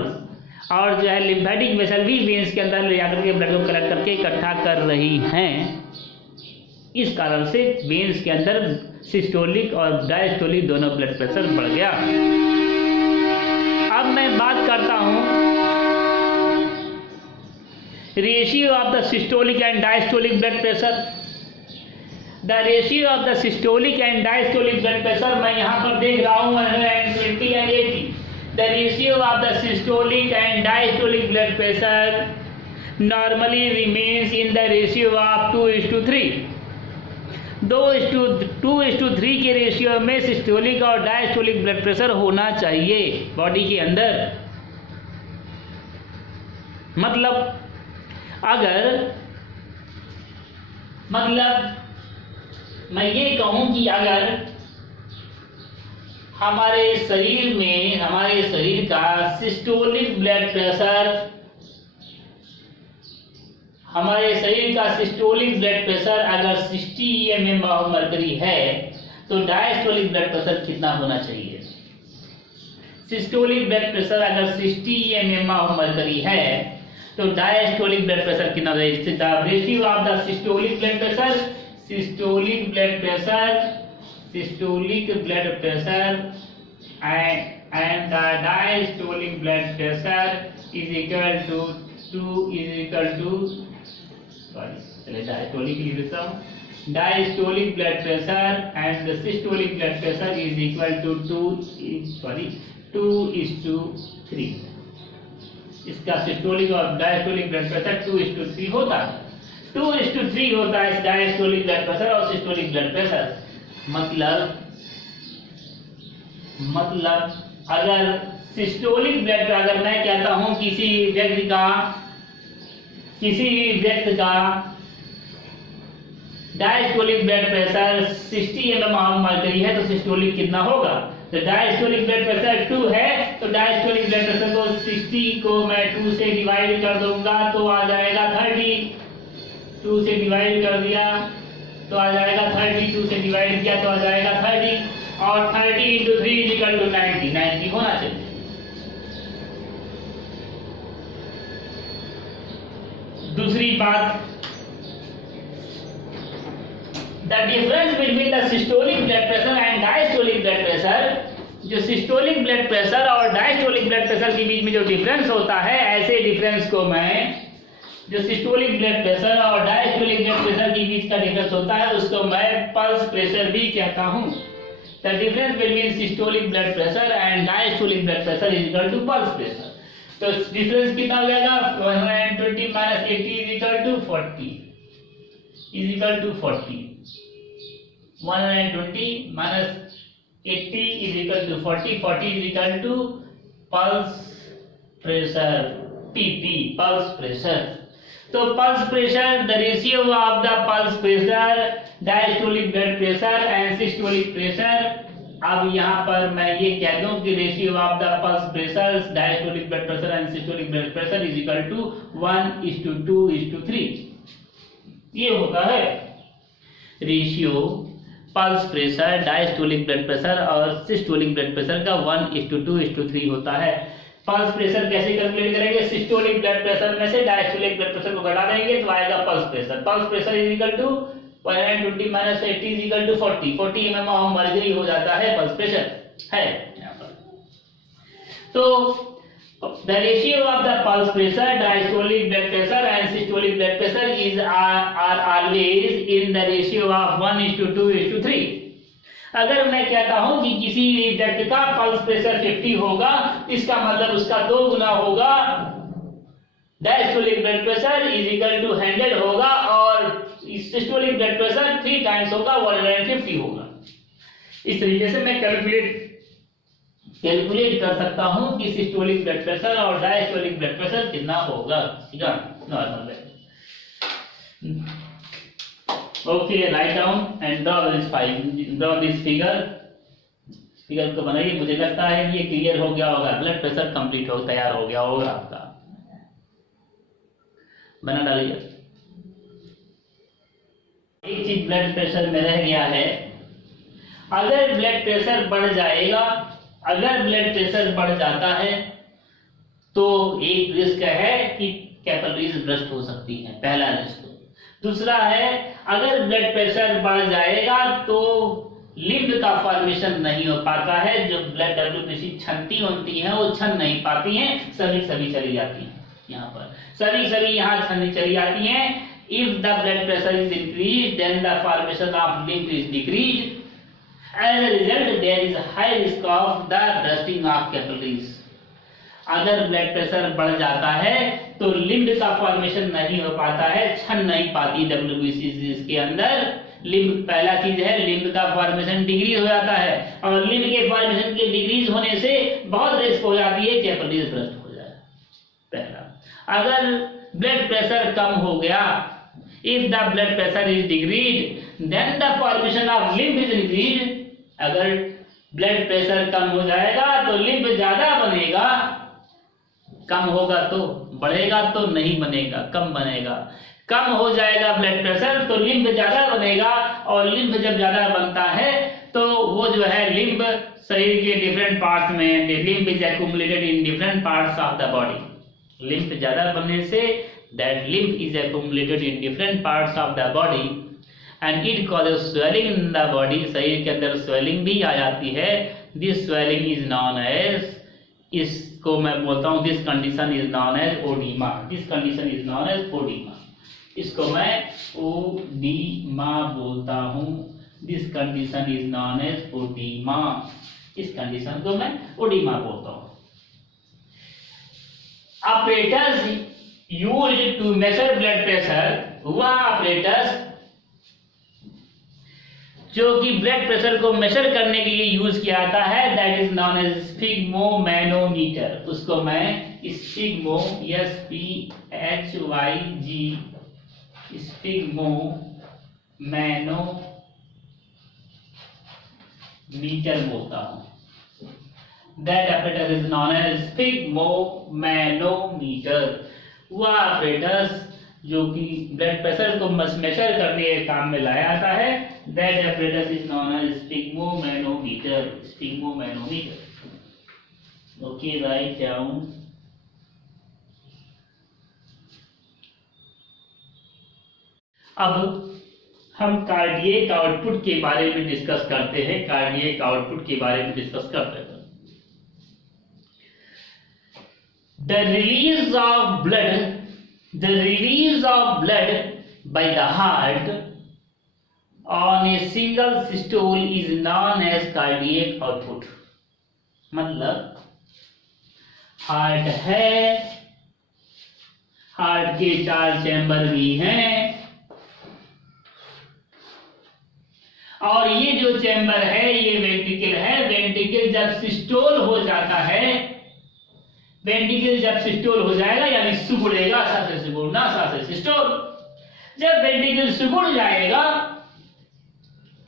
जो है लिम्फेटिक वेसल भी वेन्स के अंदर ले जाकर के ब्लड को कलेक्ट करके इकट्ठा कर रही हैं। इस कारण से वेन्स के अंदर सिस्टोलिक और डायस्टोलिक दोनों ब्लड प्रेशर बढ़ गया। अब मैं बात करता हूं ratio of the systolic and diastolic blood pressure. The ratio of the systolic and diastolic blood pressure मैं यहाँ पर देख रहा हूँ 120 and 80। the ratio of the systolic and diastolic blood pressure normally remains in the ratio of 2:3. 2:3 के ratio में systolic और diastolic blood pressure होना चाहिए बॉडी के अंदर। मतलब मैं ये कहूं कि अगर हमारे शरीर का सिस्टोलिक ब्लड प्रेशर अगर 60 mm ऑफ मर्करी है तो डायस्टोलिक ब्लड प्रेशर कितना होना चाहिए? सिस्टोलिक ब्लड प्रेशर अगर 60 mm ऑफ मर्करी है तो डायस्टोलिक ब्लड प्रेशर कितना होगा? Ratio of the systolic blood pressure and the diastolic blood pressure is equal to diastolic blood pressure and the systolic blood pressure is equal to 2:3। इसका systolic और diastolic blood pressure 2:3 होता है। 2:3 होता है diastolic blood pressure और systolic blood pressure. मतलब अगर systolic blood अगर मैं कहता हूं किसी व्यक्ति का diastolic blood pressure 60 mm of mercury है तो सिस्टोलिक कितना होगा? तो डायस्टोलिक ब्लड प्रेशर 2 है तो डायस्टोलिक ब्लड प्रेशर को 60 को मैं 2 से डिवाइड कर दूंगा तो आ जाएगा 30। 2 से डिवाइड कर दिया तो आ जाएगा 30। 2 से डिवाइड किया तो आ जाएगा 30 और 30 × 3 = 90 होना चाहिए। दूसरी बात, the difference between the systolic blood pressure and diastolic blood pressure, जो सिस्टोलिक ब्लड प्रेशर और डायस्टोलिक ब्लड प्रेशर के बीच में जो डिफरेंस होता है, ऐसे डिफरेंस को मैं जो सिस्टोलिक ब्लड प्रेशर और डायस्टोलिक ब्लड प्रेशर के बीच का डिफरेंस होता है उसको मैं पल्स प्रेशर भी कहता हूं। The difference between systolic blood pressure and diastolic blood pressure is equal to pulse pressure. तो डिफरेंस कितना हो जाएगा? 120 - 80 = 40 120 - 80 = 40 pulse pressure PP pulse pressure. तो pulse pressure, the ratio of the pulse pressure, diastolic blood pressure and systolic pressure. अब यहाँ पर मैं ये कह दूं कि ratio of the pulse pressure, diastolic blood pressure and systolic blood pressure is equal to 1:2:3। ये होता है ratio pulse pressure, diastolic blood pressure और सिस्टोलिक ब्लड प्रेशर का 1:2:3 होता है। पल्स प्रेशर कैसे कैलकुलेट करेंगे? सिस्टोलिक ब्लड प्रेशर में से डायस्टोलिक ब्लड प्रेशर को घटा देंगे तो आएगा pulse pressure. Pulse pressure is equal to 120 - 80 = 40 mm of mercury हो जाता है पल्स प्रेशर है यहाँ पर। तो the ratio of the pulse pressure, diastolic blood pressure and systolic blood pressure are always in the ratio of 1:2:3। अगर मैं कहता हूं कि किसी व्यक्ति का पल्स प्रेशर 50 होगा, इसका मतलब उसका 2 गुना होगा diastolic blood pressure is equal to 100 होगा और सिस्टोलिक ब्लड प्रेशर 3 टाइम्स होगा, 150 होगा। इस तरीके से मैं कैलकुलेट कर सकता हूं कि सिस्टोलिक ब्लड प्रेशर और डायस्टोलिक ब्लड प्रेशर कितना होगा। ठीक है, नॉर्मल है। Okay, write down and draw this figure को बनाइए। मुझे लगता है ये क्लियर हो गया होगा। ब्लड प्रेशर कंप्लीट हो तैयार हो गया होगा आपका। बना डालिए। एक चीज ब्लड प्रेशर में रह गया है, अगर ब्लड प्रेशर बढ़ जाता है तो एक रिस्क है कि कैपिलरीज ब्रस्ट हो सकती है, पहला रिस्क। दूसरा है, अगर ब्लड प्रेशर बढ़ जाएगा तो लिम्फ का फॉर्मेशन नहीं हो पाता है, जो ब्लड WBC छनती होती है वो छन नहीं पाती हैं, सभी चली जाती हैं। यहाँ पर सभी यहाँ छननी चली जाती हैं। If the blood pressure is increased, then the formation of lymph is decreased. As a result, there is a high risk of the bursting of capillaries. अगर ब्लड प्रेशर बढ़ जाता है तो लिम्ब का फॉर्मेशन नहीं हो पाता है, छन नहीं पाती डब्ल्यूबीसी के अंदर। लिम्ब पहला चीज है, लिम्ब का फॉर्मेशन डिक्रीज हो जाता है, और लिम्ब के फॉर्मेशन के डिक्रीज होने से बहुत रिस्क हो जाती है कि एपेंडिक्स ब्रस्ट हो जाए। पहला, अगर ब्लड प्रेशर कम हो गया, if the blood pressure is decrease then the formation of lymph is increase. अगर ब्लड प्रेशर कम हो जाएगा तो लिम्ब ज्यादा बनेगा, कम होगा तो बढ़ेगा तो नहीं बनेगा, कम बनेगा। कम हो जाएगा ब्लड प्रेशर तो लिम्ब ज्यादा बनेगा, और लिम्ब जब ज्यादा बनता है तो वो जो है लिम्ब शरीर के डिफरेंट पार्ट्स में, lymph is accumulated in different parts of the body. Lymph ज्यादा बनने से that lymph is accumulated in different parts of the body and it causes swelling in the body. शरीर के अंदर स्वेलिंग भी आ जाती है। This swelling is known as, इसको मैं बोलता हूँ, this condition is known as oedema. This condition is known as oedema, इसको मैं ओडीमा बोलता हूँ। This condition is known as oedema, इस कंडीशन को मैं ओडीमा बोलता हूँ। Operators used to measure blood pressure, वह ऑपरेटर्स जो कि ब्लड प्रेशर को मेजर करने के लिए यूज किया जाता है, that is known as sphygmomanometer. उसको मैं स्फिग्मो, SPHYG, स्फिग्मोमैनोमीटर बोलता हूं। That operator is known as sphygmomanometer. वह ऑपरेटर्स जो कि ब्लड प्रेशर को मेजर करने के काम में लाया जाता है, that apparatus is known as sphygmomanometer. Sphygmomanometer. Okay, write down. अब हम कार्डियक आउटपुट के बारे में डिस्कस करते हैं। कार्डियक आउटपुट के बारे में डिस्कस करते हैं। The release of blood by the heart on a single systole is known as cardiac output। मतलब हार्ट है, हार्ट के 4 चैम्बर भी हैं, और ये जो चैम्बर है ये वेंट्रिकल है। वेंट्रिकल जब सिस्टोल हो जाता है, वेंट्रिकल जब सिस्टोल हो जाएगा यानी सुगुड़ेगा, सा से सुगुड़ना, सा से सिस्टोल। जब वेंट्रिकल सुगुड़ जाएगा,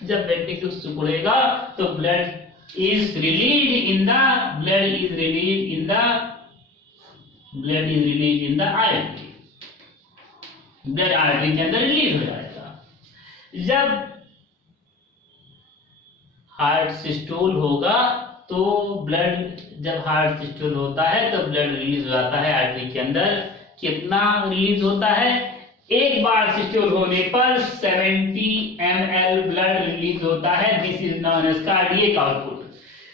जब वेंट्रिकल सुगुड़ेगा तो blood is release in the artery. Blood artery के अंदर रिलीज हो जाएगा। जब हार्ट सिस्टोल होगा तो ब्लड, जब हार्ट सिस्टोल होता है तो ब्लड रिलीज हो जाता है आर्टरी के अंदर। कितना रिलीज होता है? एक बार सिस्टोल होने पर 70 ml ब्लड रिलीज होता है। This is known as cardiac output.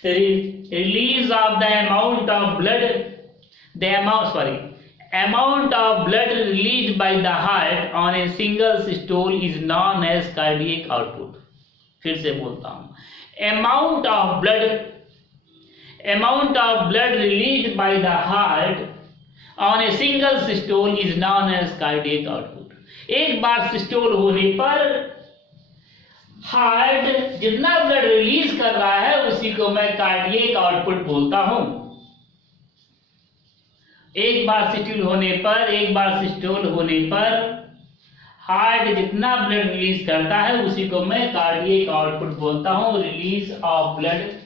Release of the amount of blood, amount of blood released by the heart on a single systole is known as cardiac output। फिर से बोलता हूं, amount of blood released by the heart on a single systole is known as cardiac output। एक बार systole होने पर heart जितना blood release कर रहा है उसी को मैं कार्डियक आउटपुट बोलता हूं। एक बार सिस्टोल होने पर हार्ट जितना ब्लड रिलीज करता है उसी को मैं कार्डियक आउटपुट बोलता हूं। Release of blood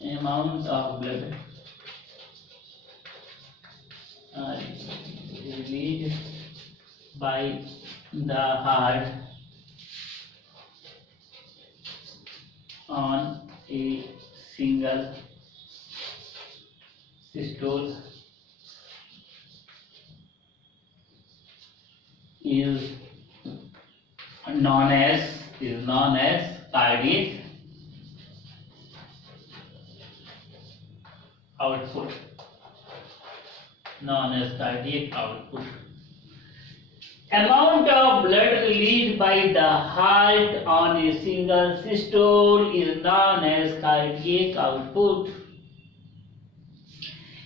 amount of blood released by the heart on a single systole is known as cardiac output। known as cardiac output. Amount of blood released by the heart on a single systole is known as cardiac output.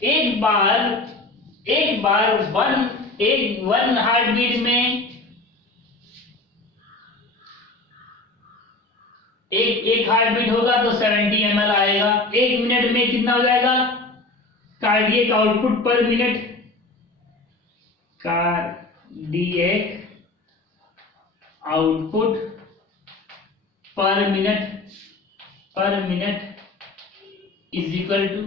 एक बार one heart beat में एक heart beat होगा तो 70 ml आएगा। एक minute में कितना हो जाएगा cardiac output per minute? Cardiac output per minute is equal to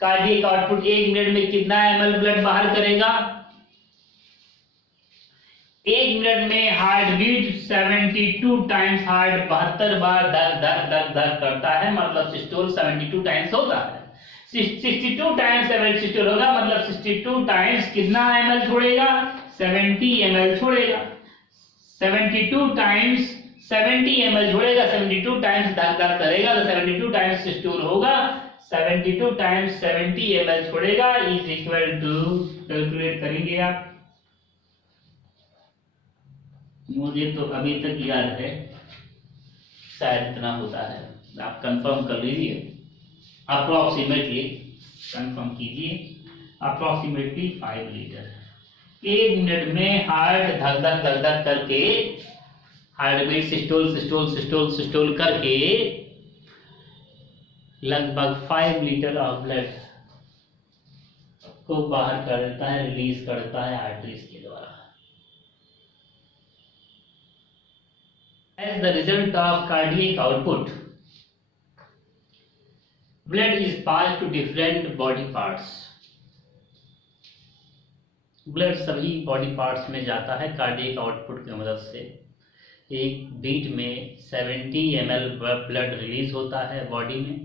cardiac output एक मिनट में कितना ml ब्लड बाहर करेगा? एक मिनट में हार्ट बीट 72 टाइम्स, हार्ट 72 बार धक करता है, मतलब सिस्टोल 72 टाइम्स होता है। 62 टाइम्स सिस्टोल होगा, मतलब 62 टाइम्स कितना ml छोड़ेगा? 70 ml छोड़ेगा। 72 टाइम्स 70 ml छोड़ेगा, 72 टाइम्स धक करेगा तो 72 टाइम्स सिस्टोल होगा। 72 टाइम्स 70 ml छोड़ेगा इज इक्वल टू, कैलकुलेट करेंगे आप। मुझे तो अभी तक याद है शायद इतना होता है, आप कंफर्म कर लीजिए, अप्रोक्सीमेटली कंफर्म कीजिए। Approximately 5 litre. एक मिनट में हार्ट धक धक करके, हार्ट बीट सिस्टोल करके लगभग 5 लीटर ऑफ ब्लड को बाहर कर देता है, रिलीज करता है आर्टरीज के द्वारा। As the result of cardiac output, blood is passed to different body parts. Blood सभी बॉडी पार्ट्स में जाता है कार्डियक आउटपुट की मदद से। एक बीट में 70 ml ब्लड रिलीज होता है बॉडी में,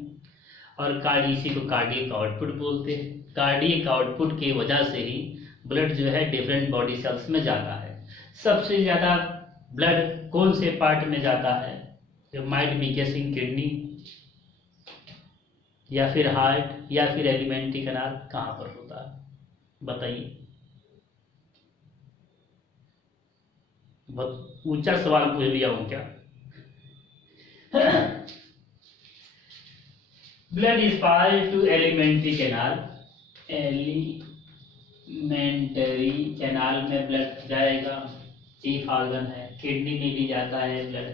और इसी को कार्डियक आउटपुट बोलते हैं। कार्डियक आउटपुट की वजह से ही ब्लड जो है डिफरेंट बॉडी सेल्स में जाता है। सबसे ज़्यादा ब्लड कौन से पार्ट में जाता है? यू माइट बी गेसिंग, किडनी या फिर हार्ट या फिर एलिमेंट्री कैनाल, कहाँ पर होता है बताइए? बहुत ऊंचा सवाल पूछ लिया हूं क्या? Blood is pass to alimentary canal. Alimentary canal में ब्लड जाएगा, चीफ ऑर्गन है। किडनी में भी जाता है ब्लड।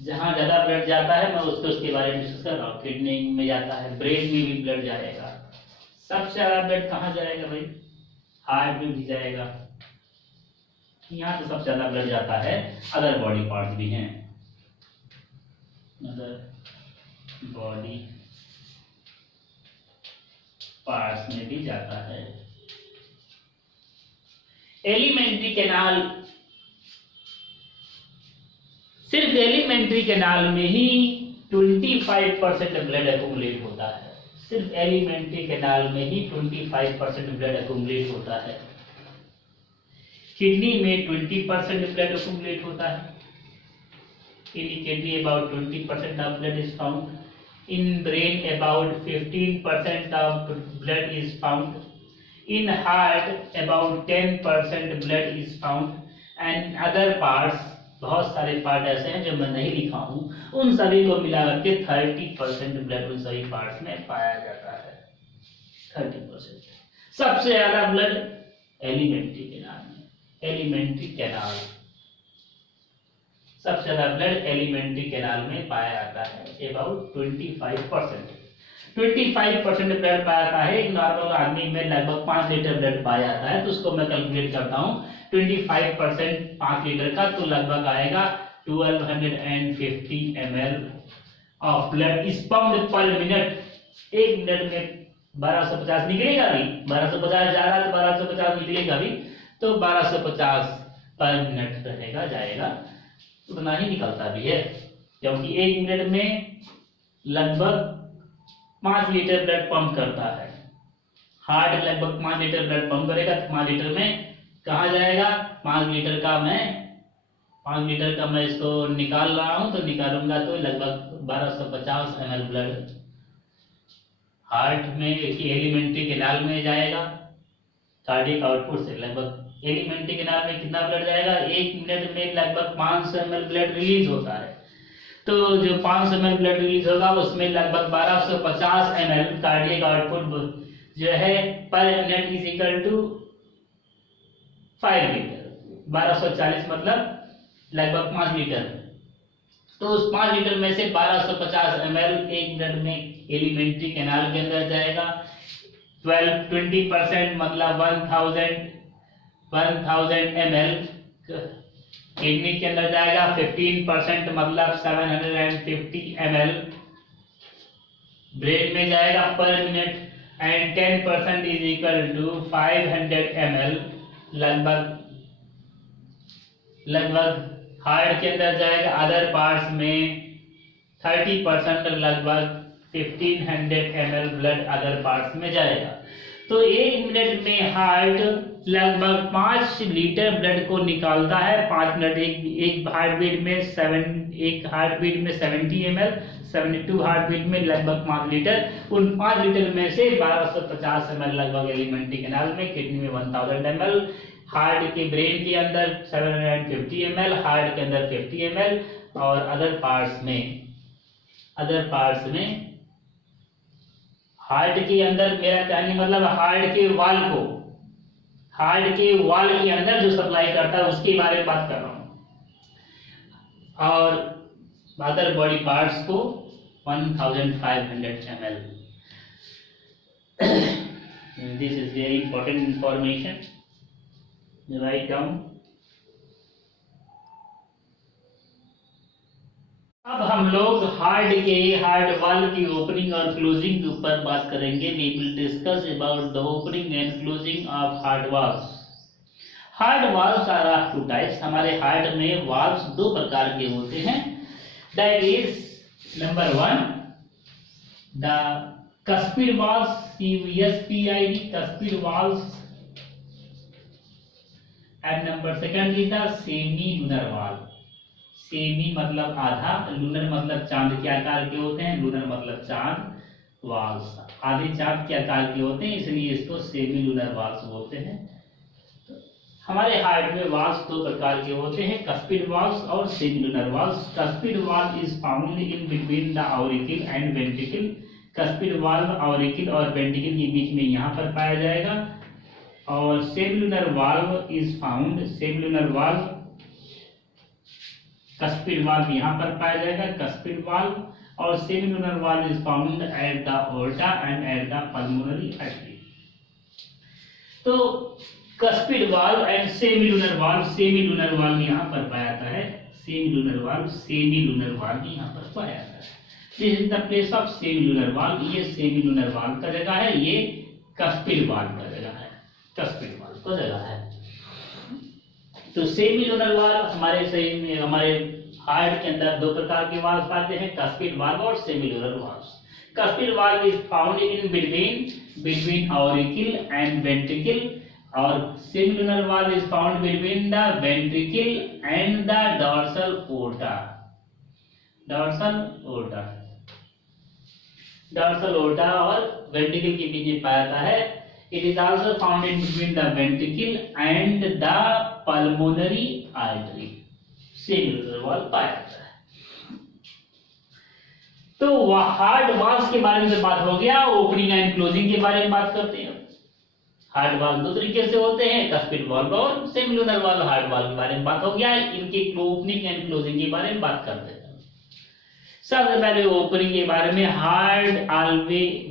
जहां ज्यादा ब्लड जाता है मैं उसके बारे में डिस्कस कर रहा हूँ। किडनी में जाता है, ब्रेन में भी ब्लड जाएगा। सबसे ज्यादा ब्लड कहाँ जाएगा भाई? हार्ट में भी जाएगा। यहाँ तो सबसे ज्यादा ब्लड जाता है। अदर बॉडी पार्ट्स भी हैं, अदर बॉडी पार्ट्स में भी जाता है। एलिमेंट्री कैनाल, सिर्फ एलिमेंट्री कैनाल में ही 25% ब्लड एक्यूमुलेट होता है। सिर्फ एलिमेंट्री कैनाल में ही 25% ब्लड एक्यूमुलेट होता है। किडनी में 20% ब्लड एक्यूमुलेट होता है। इन kidney about 20% of blood is found. In brain about 15% of blood is found. In heart about 10% blood is found, and other parts, बहुत सारे पार्ट ऐसे हैं जो मैं नहीं लिखा हूँ, उन सभी को मिलाकर के 30% ब्लड उन सभी पार्ट्स में पाया जाता है। 30%। सबसे ज्यादा ब्लड एलिमेंट्री कैनाल में, एलिमेंट्री कैनाल, सबसे ज्यादा ब्लड एलिमेंट्री कैनाल में पाया जाता है। अबाउट 25%। 25% ब्लड पाया जाता है। एक नॉर्मल आदमी में लगभग 5 लीटर ब्लड पाया जाता है, तो उसको मैं कैलकुलेट करता हूँ 25% 5 लीटर का, तो लगभग आएगा 1250 ml of blood is pumped पर मिनट। एक मिनट में 1250 निकलेगा भी, 1250 जा रहा है तो 1250 निकलेगा भी, तो 1250 पर मिनट रहेगा, जाएगा, उतना ही निकलता भी है, क्योंकि एक मिनट में लगभग 5 लीटर ब्लड पंप करता है। हार्ट लगभग 5 लीटर ब्लड पंप करेगा, तो 5 लीटर में कहाँ जाएगा? 5 लीटर का मैं इसको निकाल रहा हूं, तो निकालूंगा तो लगभग 1250 ml ब्लड हार्ट में एलिमेंट्री कैनाल में जाएगा, कार्डियक आउटपुट से लगभग एलिमेंट्री कैनाल में कितना ब्लड जाएगा, 1 मिनट में लगभग 500 ml ब्लड रिलीज होता है। तो जो 500 ml ब्लड रिलीज होगा उसमें लगभग 1250 ml कार्डियक आउटपुट जो है per minute is equal to 5 litre. 1240 मतलब लगभग 5 लीटर। तो उस 5 लीटर में से 1250 ml 1 मिनट में एलिमेंट्री कैनाल के अंदर जाएगा। 20% मतलब 1000 ml किडनी के अंदर जाएगा। 15% मतलब 750 ml ब्रेन में जाएगा per minute. And 10% is equal to 500 ml लगभग हार्ट के अंदर जाएगा। अदर पार्ट्स में 30% लगभग 1500 ml ब्लड अदर पार्ट्स में जाएगा। तो 1 मिनट में हार्ट लगभग 5 लीटर ब्लड को निकालता है। 5 मिनट एक हार्ट बीट में 70 ml, 72 हार्ट बीट में लगभग 5 लीटर। उन 5 लीटर में से 1250 ml लगभग एलिमेंट्री कैनाल में, किडनी में 1000 ml, हार्ट के ब्रेन के अंदर 750 ml, हार्ट के अंदर 50 ml और अदर पार्ट्स में हार्ट के अंदर, मेरा कहने मतलब हार्ट के वाल के अंदर जो सप्लाई करता है उसके बारे में बात कर रहा हूं। और अदर बॉडी पार्ट्स को 1500 ml। This is very important information, write down. अब हम लोग हार्ट वाल की ओपनिंग और क्लोजिंग के ऊपर बात करेंगे। We will discuss about the opening and closing of heart valves. Heart valves are of 2 types. हमारे हार्ट में वाल्व्स 2 प्रकार के होते हैं। That is number 1 the cuspid valves, CVSPID, cuspid valves, and number second is the semi-lunar valve. Semi मतलब आधा, lunar मतलब चांद के आकार के होते हैं, लूनर मतलब चांद। वाल्व्स आधे चांद के आकार के होते हैं, इसलिए इसको सेमी लूनर वाल्व्स बोलते हैं। हमारे हार्ट में वाल्व्स 2 प्रकार के होते हैं, कस्पिड वाल्व्स और semi lunar valves. Cuspid valve is found in between the auricle and ventricle. Cuspid valve auricle और वेंट्रिकल के बीच में यहाँ पर पाया जाएगा। और semi valve is found, semi valve cuspid valve यहाँ पर पाया जाएगा, कस्पिड वाल्व। और semi valve is found at the aorta and at the pulmonary artery. तो cuspid valve and semi lunar valve यहाँ पर पाया जाता है। सेमी लूनर वाल्व यहाँ पर पाया जाता है। This is the place of semi lunar valve. ये सेमी लूनर वाल्व का जगह है, ये कस्पिड वाल्व का जगह है, कस्पिड वाल्व का जगह है। तो सेमी लूनर वाल्व हमारे शरीर में, हमारे हार्ट के अंदर 2 प्रकार के वाल्व पाते हैं, कस्पिड वाल्व और semi lunar valve. Cuspid valve is found in between auricle and ventricle, और semi lunar valve is found between the ventricle and the dorsal aorta. Dorsal aorta और वेंट्रिकल के बीच में पाया जाता है। It is also found in between the ventricle and the pulmonary artery. Semi valve पाया जाता है। तो हार्ट वाल्व्स के बारे में बात हो गया। ओपनिंग एंड क्लोजिंग के बारे में बात करते हैं। हार्ट वाल्व 2 तरीके से होते हैं, कस्पिड वाल्व और semi lunar valve. Heart valve के बारे में बात हो गया, इनके ओपनिंग एंड क्लोजिंग के बारे में बात करते हैं। सबसे पहले ओपनिंग के बारे में,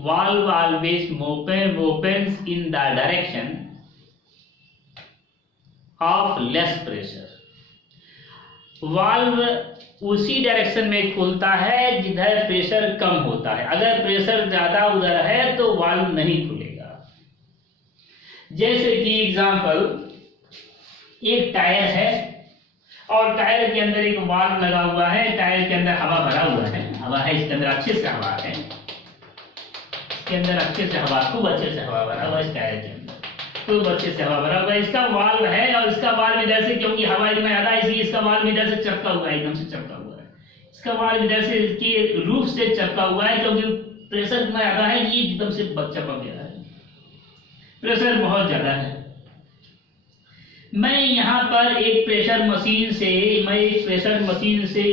valve always opens in the direction of less pressure। Valve उसी डायरेक्शन में खुलता है जिधर प्रेशर कम होता है। अगर प्रेशर ज्यादा उधर है तो वाल्व नहीं खुलेगा। जैसे कि एग्जांपल, एक टायर है और टायर के अंदर एक वाल्व लगा हुआ है। टायर के अंदर हवा भरा हुआ है, हवा है इसके अंदर, अच्छे से हवा है इसके अंदर, अच्छे से हवा, खूब अच्छे से हवा भरा हुआ है इस टायर के अंदर, खूब अच्छे से हवा भरा हुआ है। इसका वाल्व है और इसका वाल्व इधर से, क्योंकि हवा इनमें ज्यादा है इसलिए इसका वाल्व इधर से चपका हुआ है, एकदम से चपका हुआ है। इसका वाल्व इधर से इसकी रूफ से चपका हुआ है, क्योंकि प्रेशर इतना ज्यादा है कि एकदम से बच्चा बन गया है, प्रेशर बहुत ज्यादा है। मैं यहाँ पर एक प्रेशर मशीन से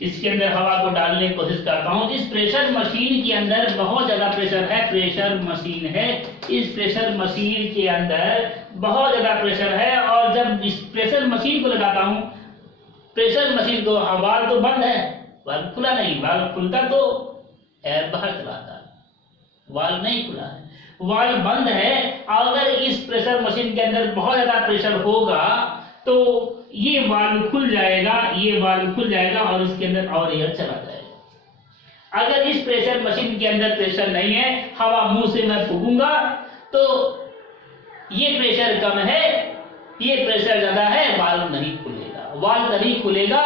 इसके अंदर हवा को डालने की कोशिश करता हूँ। इस प्रेशर मशीन के अंदर बहुत ज्यादा प्रेशर है, प्रेशर मशीन है, इस प्रेशर मशीन के अंदर बहुत ज्यादा प्रेशर है। और जब इस प्रेशर मशीन को लगाता हूँ, प्रेशर मशीन को, वाल्व तो बंद है, वाल्व खुला नहीं, वाल्व खुलता तो एयर बाहर चलाता, वाल्व नहीं खुला है, वाल्व बंद है। अगर इस प्रेशर मशीन के अंदर बहुत ज्यादा प्रेशर होगा तो ये वाल्व खुल जाएगा, ये वाल्व खुल जाएगा और इसके अंदर और एयर चला जाएगा। अगर इस प्रेशर मशीन के अंदर प्रेशर नहीं है, हवा मुंह से मैं फूंकूंगा तो ये प्रेशर कम है, ये प्रेशर ज्यादा है, वाल्व नहीं खुलेगा। वाल्व तभी खुलेगा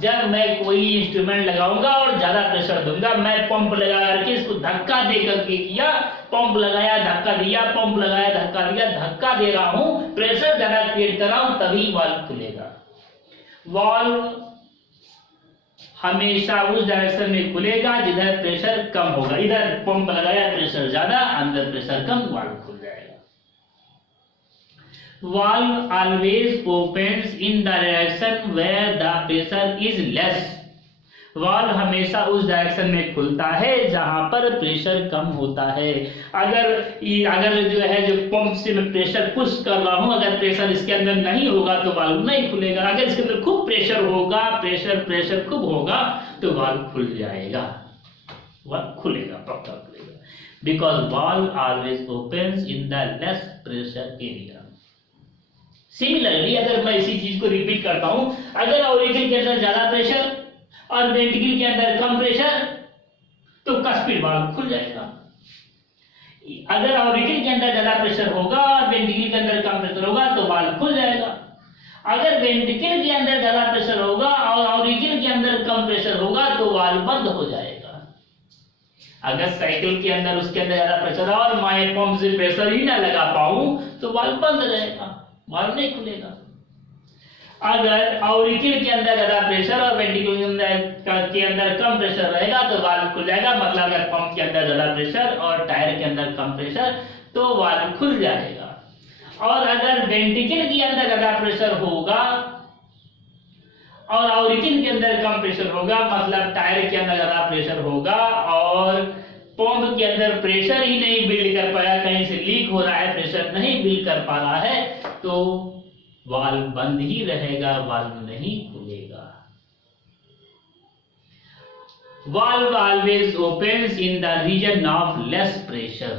जब मैं कोई इंस्ट्रूमेंट लगाऊंगा और ज्यादा प्रेशर दूंगा। मैं पंप लगा करके इसको धक्का दे करके किया, पंप लगाया धक्का दिया, पंप लगाया धक्का दिया, धक्का दे रहा हूं, प्रेशर ज्यादा क्रिएट कर रहा हूं, तभी वाल्व खुलेगा। वाल्व हमेशा उस डायरेक्शन में खुलेगा जिधर प्रेशर कम होगा। इधर पंप लगाया प्रेशर ज्यादा, अंदर प्रेशर कम, वाल्व खुल जाएगा। Valve always opens in the direction where the pressure is less. Valve हमेशा उस डायरेक्शन में खुलता है जहां पर प्रेशर कम होता है। अगर जो है जो पंप से मैं प्रेशर पुश कर रहा हूं, अगर प्रेशर इसके अंदर नहीं होगा तो वाल्व नहीं खुलेगा। अगर इसके अंदर खूब प्रेशर होगा, प्रेशर खूब होगा तो वाल्व खुल जाएगा, वाल्व खुलेगा, पक्का खुलेगा। Because valve always opens in the less pressure area. Similarly अगर मैं इसी चीज को रिपीट करता हूं, अगर ऑरिजिन के अंदर ज्यादा प्रेशर और वेंट्रिकल के अंदर कम प्रेशर तो कस्पिड वाल्व खुल जाएगा। अगर ऑरिजिन के अंदर ज्यादा प्रेशर होगा और वेंट्रिकल के अंदर कम प्रेशर होगा तो वाल्व खुल जाएगा। अगर वेंट्रिकल के अंदर ज्यादा प्रेशर होगा और ऑरिजिन के अंदर कम प्रेशर होगा तो वाल्व बंद हो जाएगा। अगर साइकिल के अंदर उसके अंदर ज्यादा प्रेशर और मैं पंप से प्रेशर ही ना लगा पाऊं तो वाल्व बंद रहेगा, वाल्व नहीं खुलेगा। अगर ऑरिकल के अंदर ज्यादा प्रेशर और वेंट्रिकल के अंदर कम प्रेशर रहेगा तो वाल्व खुल जाएगा। मतलब अगर पंप के अंदर ज्यादा प्रेशर और टायर के अंदर कम प्रेशर तो वाल्व खुल जाएगा। और अगर वेंट्रिकल के अंदर ज्यादा प्रेशर होगा और ऑरिकल के अंदर कम प्रेशर होगा, मतलब टायर के अंदर ज्यादा प्रेशर होगा और पंप के अंदर प्रेशर ही नहीं बिल्ड कर पाया, कहीं से लीक हो रहा है, प्रेशर नहीं बिल्ड कर पा रहा है, तो वाल्व बंद ही रहेगा, वाल्व नहीं खुलेगा। Valve always opens in the region of less pressure.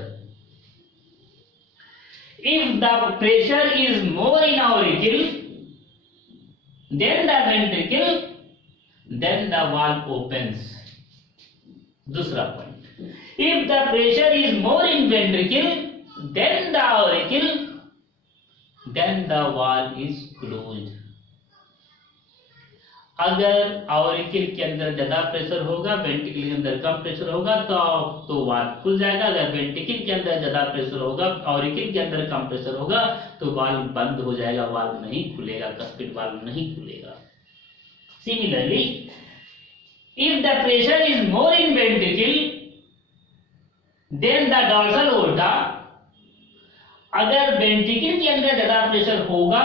If the pressure is more in auricle then the ventricle then the valve opens. दूसरा point, if the pressure is more in ventricle than the auricle then the valve is closed। अगर auricle के अंदर ज्यादा pressure होगा, ventricle के अंदर कम pressure होगा तो वाल्व खुल जाएगा। अगर वेंट्रिकल के अंदर ज्यादा प्रेशर होगा, ऑरिकल के अंदर कम प्रेशर होगा तो वाल्व बंद हो जाएगा, वाल्व नहीं खुलेगा, कस्पिड वाल्व नहीं खुलेगा। Similarly if the pressure is more in ventricle then the dorsal aorta, अगर वेंट्रिकल के अंदर ज्यादा प्रेशर होगा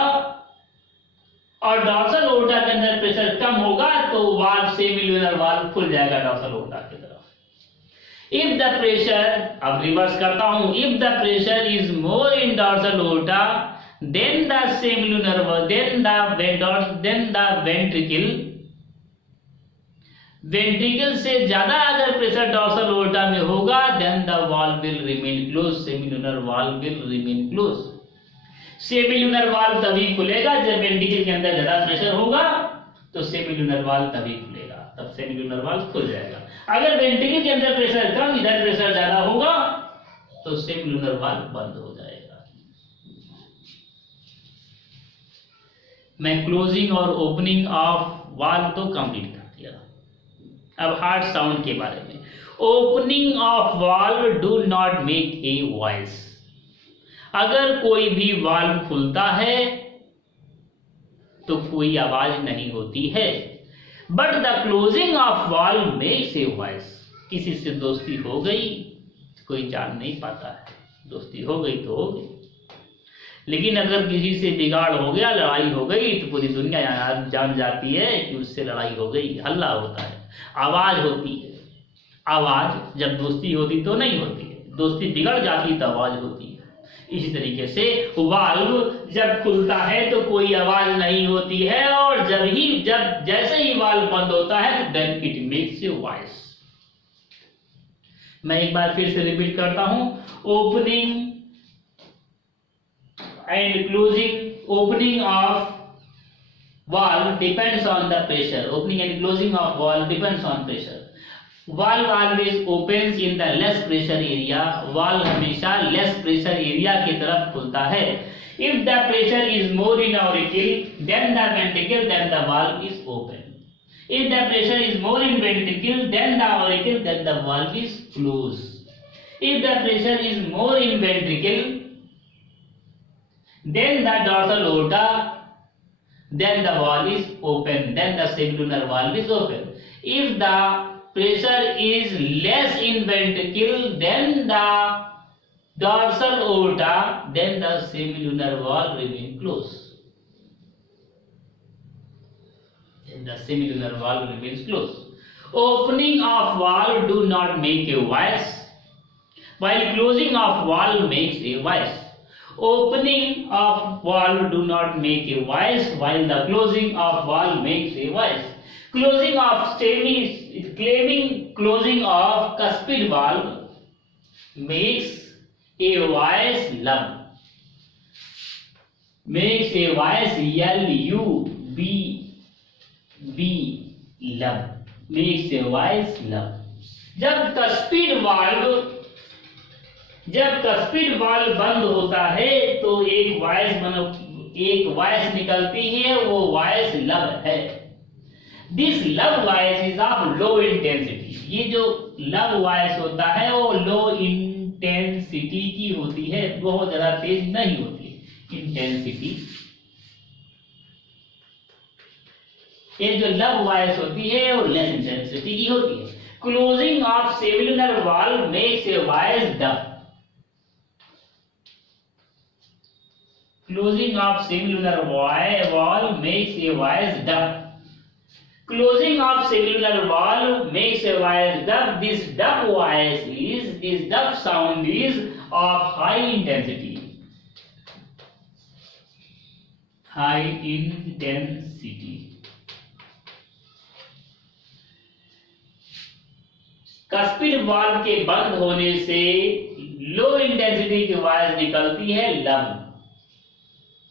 और डॉर्सल ओर्टा के अंदर प्रेशर कम होगा तो वाल्व सेमिल्यूनर वाल्व खुल जाएगा डॉर्सल ओर्टा की तरफ। इफ द प्रेशर, अब रिवर्स करता हूं, if the pressure is more in dorsal aorta then the semilunar then the ventricle, ventricle से ज्यादा अगर प्रेशर डॉर्सल ओर्टा में होगा then the valve will remain close, semilunar valve will remain close. Semilunar valve तभी खुलेगा जब ventricle के अंदर ज्यादा प्रेशर होगा तो सेमिल्यूनर वाल्व तभी खुलेगा, तब सेमिल्यूनर वाल्व खुल जाएगा। अगर वेंट्रिकल के अंदर प्रेशर कम, इधर प्रेशर ज्यादा होगा तो सेमिल्यूनर वाल्व बंद हो जाएगा। मैं क्लोजिंग और ओपनिंग ऑफ वाल्व तो कंप्लीट कर दिया। अब हार्ट साउंड के बारे में। Opening of valve do not make a voice. अगर कोई भी वाल्व खुलता है तो कोई आवाज नहीं होती है, but the closing of valve makes a voice. किसी से दोस्ती हो गई कोई जान नहीं पाता है, दोस्ती हो गई तो हो गई। लेकिन अगर किसी से बिगाड़ हो गया, लड़ाई हो गई, तो पूरी दुनिया जान जाती है कि उससे लड़ाई हो गई, हल्ला होता है, आवाज होती है। आवाज जब दोस्ती होती तो नहीं होती है, दोस्ती बिगड़ जाती तो आवाज होती है। इसी तरीके से वाल्व जब खुलता है तो कोई आवाज नहीं होती है, और जब जैसे ही वाल्व बंद होता है तो then it makes a voice. मैं एक बार फिर से रिपीट करता हूं, opening and opening of valve depends on the pressure. Opening and closing of valve depends on pressure. Valve always opens in the less pressure area. Valve हमेशा less pressure area की तरफ खुलता है. If the pressure is more in auricle then the ventricle, then the valve is open. If the pressure is more in ventricle then the auricle, then the valve is closed. If the pressure is more in ventricle then the dorsal aorta, then the valve is open, then the semilunar valve is open. If the pressure is less in ventricle, then the dorsal aorta, then the semilunar valve remains closed. Then the semilunar valve remains closed. Opening of valve do not make a voice, while closing of valve makes a voice. Opening of valve do not make a voice, while the closing of valve makes a voice. Closing of closing of cuspid valve makes a voice lum. Makes a voice L-U-B lum. Makes a voice lum. जब cuspid valve बंद होता है तो एक voice निकलती है, वो voice लब है। दिस लब voice is of low intensity. ये जो लब वॉइस होता है वो लो इंटेंसिटी की होती है, बहुत ज्यादा तेज नहीं होती इंटेंसिटी। ये जो लब वॉइस होती है वो लेस इंटेंसिटी की होती है। Closing of semilunar valve makes a voice dub. Closing of semilunar valve makes a voice dub. Closing of semilunar valve makes a voice dub. This dub sound is of high intensity. High intensity. Cuspid valve के बंद होने से low intensity की आवाज निकलती है लब।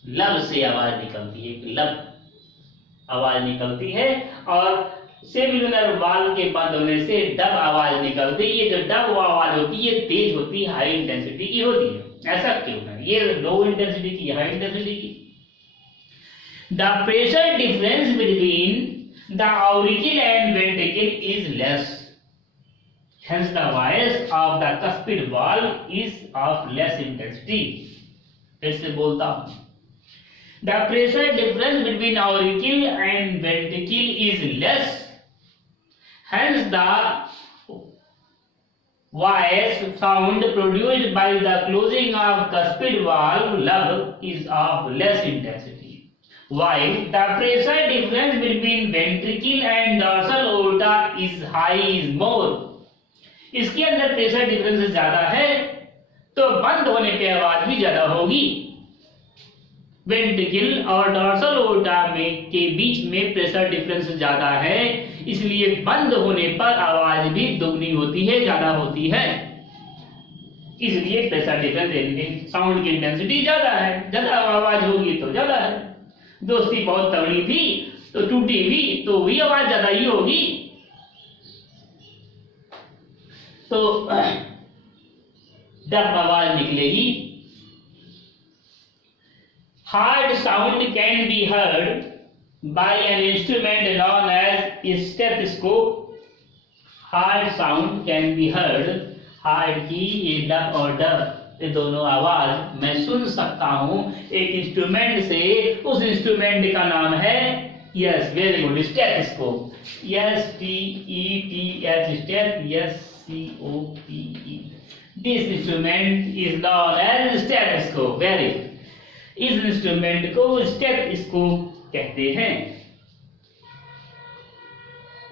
लब से आवाज निकलती है, लब आवाज निकलती है, और सेमिलुनर वाल्व के बंद होने से डब आवाज निकलती है। ये जो डब आवाज होती है ये तेज होती है, हाई इंटेंसिटी की होती है। ऐसा क्यों है? ये लो इंटेंसिटी की, हाई इंटेंसिटी की। The pressure difference between the auricle and ventricle is less, hence the voice of the cuspid valve is of less intensity. फिर से बोलता हूं, the pressure difference between auricle and ventricle is less, hence the voice sound produced by the closing of cuspid valve lub is of less intensity, while the pressure difference between ventricle and dorsal aorta is high is more. इसके अंदर pressure difference ज्यादा है तो बंद होने पे आवाज भी ज्यादा होगी। वेंट्रिकल और डॉर्सल ओर्टा में के बीच में प्रेशर डिफरेंस ज्यादा है, इसलिए बंद होने पर आवाज भी दुगनी होती है, ज्यादा होती है। इसलिए प्रेशर डिफरेंस, साउंड की इंटेंसिटी ज्यादा है, ज्यादा आवाज होगी तो ज्यादा है। दोस्ती बहुत तगड़ी थी तो टूटी भी तो वही आवाज ज्यादा ही होगी। तो डब आवाज निकलेगी। Hard sound can be heard by an instrument known as stethoscope. Hard sound can be heard. Hard की ये डब और डब ये दोनों आवाज मैं सुन सकता हूं एक इंस्ट्रूमेंट से। उस इंस्ट्रूमेंट का नाम है Yes, very good. Stethoscope. S-T-E-T-H, steth, S-C-O-P-E. This instrument is known as stethoscope. Very good. इस इंस्ट्रूमेंट को स्टेथोस्कोप कहते हैं.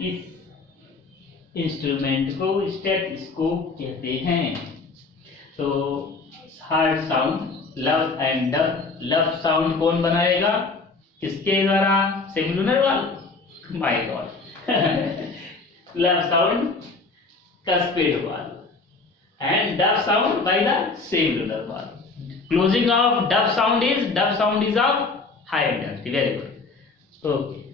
इस इंस्ट्रूमेंट को स्टेथोस्कोप कहते हैं. तो hard sound love and dub. Love sound कौन बनाएगा, किसके द्वारा? सेमिलुनर वाल. My God. लव साउंड कस्पेड वाल and dub sound by the semilunar valve. Closing of dub sound is of high intensity. Very good. Okay.